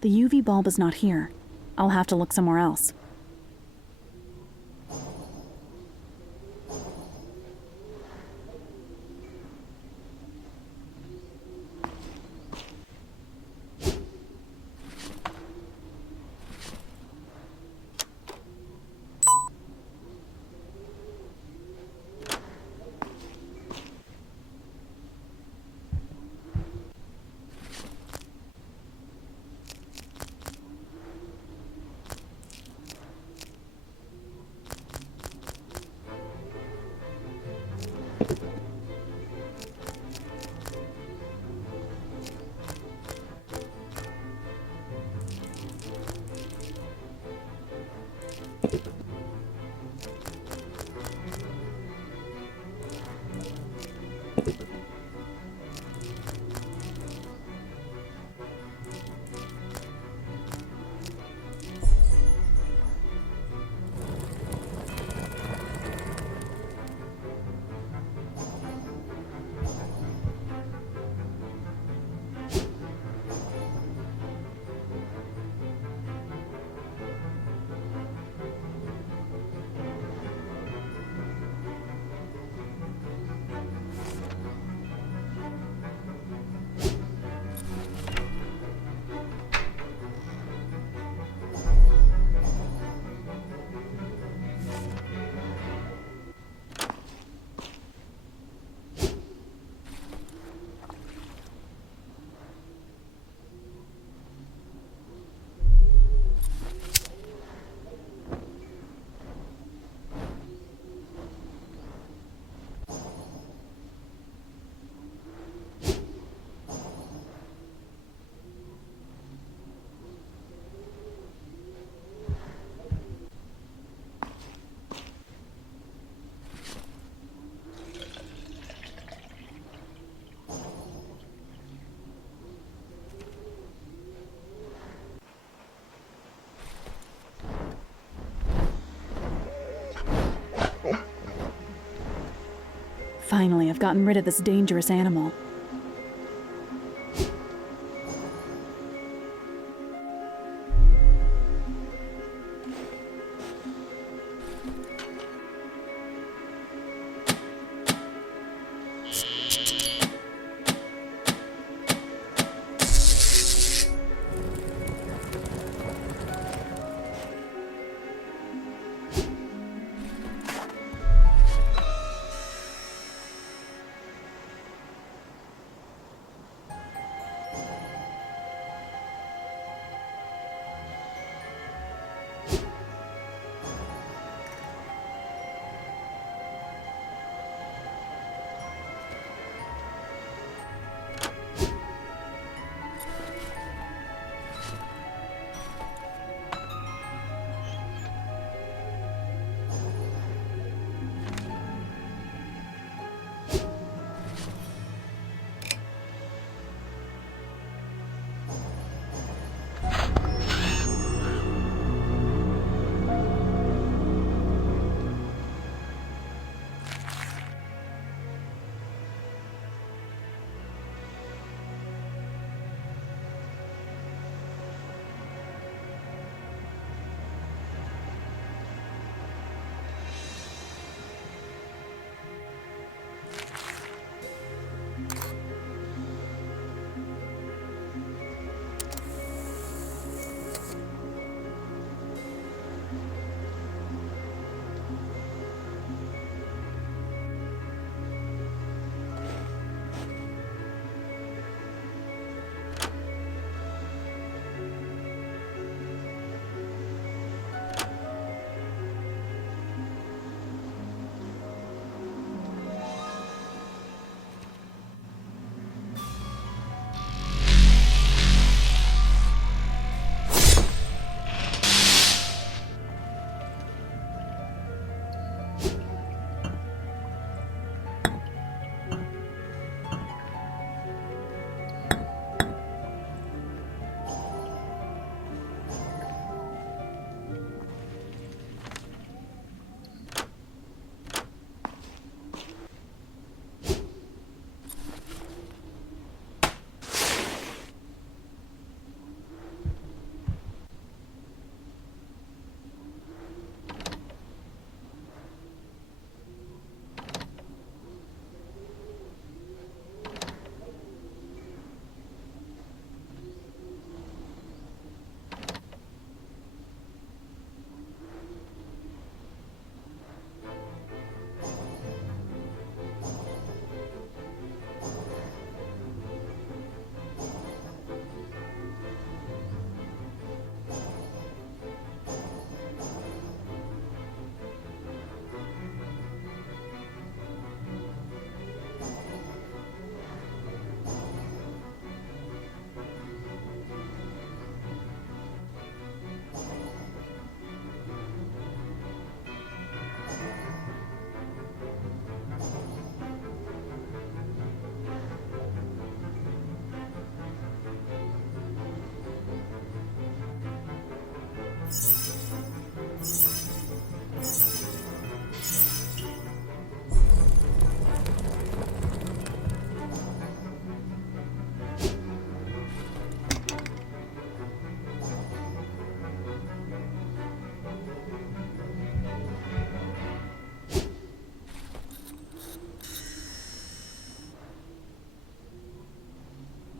The UV bulb is not here. I'll have to look somewhere else. Finally, I've gotten rid of this dangerous animal.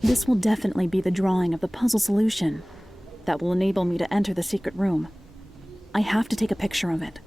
This will definitely be the drawing of the puzzle solution that will enable me to enter the secret room. I have to take a picture of it.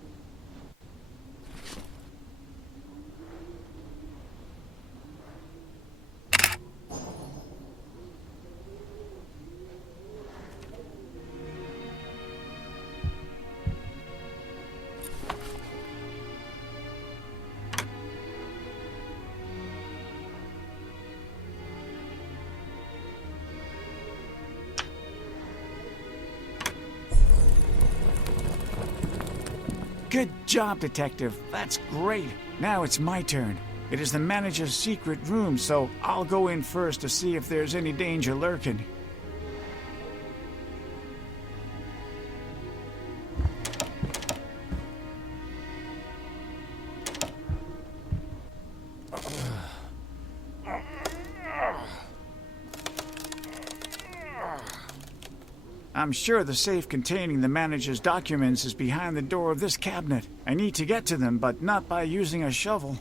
Good job, Detective. That's great. Now it's my turn. It is the manager's secret room, so I'll go in first to see if there's any danger lurking. I'm sure the safe containing the manager's documents is behind the door of this cabinet. I need to get to them, but not by using a shovel.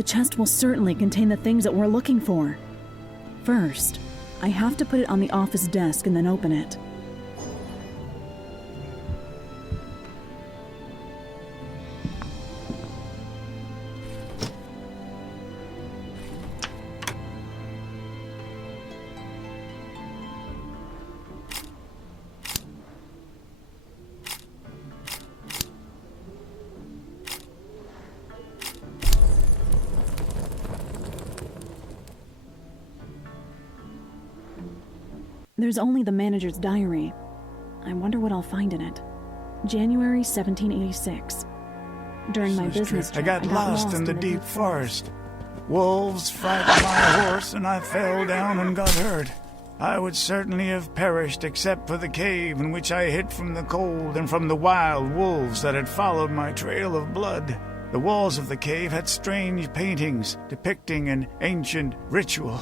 The chest will certainly contain the things that we're looking for. First, I have to put it on the office desk and then open it. There's only the manager's diary. I wonder what I'll find in it. January 1786. During my business trip, I got lost in the deep forest. Wolves frightened my horse and I fell down and got hurt. I would certainly have perished except for the cave in which I hid from the cold and from the wild wolves that had followed my trail of blood. The walls of the cave had strange paintings depicting an ancient ritual.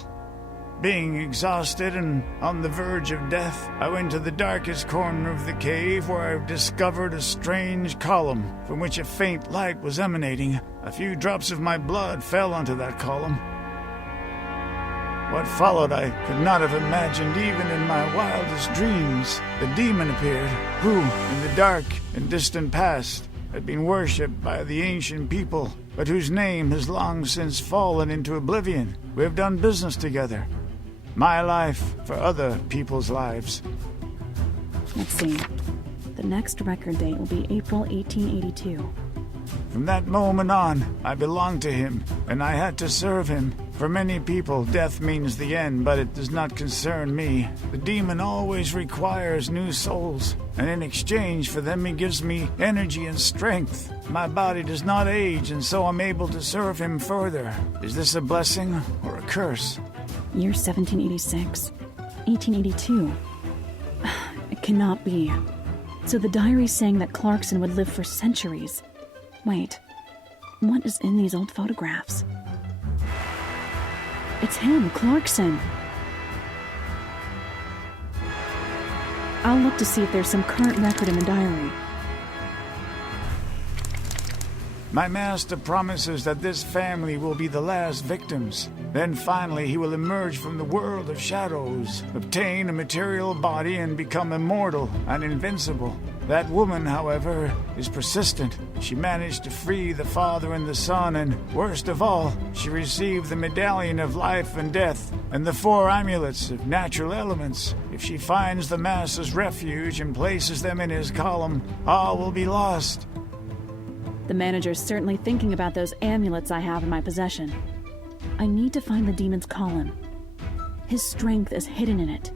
Being exhausted and on the verge of death, I went to the darkest corner of the cave where I discovered a strange column from which a faint light was emanating. A few drops of my blood fell onto that column. What followed I could not have imagined even in my wildest dreams. The demon appeared, who, in the dark and distant past, had been worshipped by the ancient people, but whose name has long since fallen into oblivion. We have done business together. My life for other people's lives. Let's see. The next record date will be April 1882. From that moment on, I belonged to him, and I had to serve him. For many people, death means the end, but it does not concern me. The demon always requires new souls, and in exchange for them he gives me energy and strength. My body does not age, and so I'm able to serve him further. Is this a blessing or a curse? Year 1786. 1882. It cannot be. So the diary's saying that Clarkson would live for centuries. Wait, what is in these old photographs? It's him, Clarkson. I'll look to see if there's some current record in the diary. My master promises that this family will be the last victims. Then finally he will emerge from the world of shadows, obtain a material body, and become immortal and invincible. That woman, however, is persistent. She managed to free the father and the son, and worst of all, she received the medallion of life and death and the 4 amulets of natural elements. If she finds the master's refuge and places them in his column, all will be lost. The manager's certainly thinking about those amulets I have in my possession. I need to find the demon's column. His strength is hidden in it.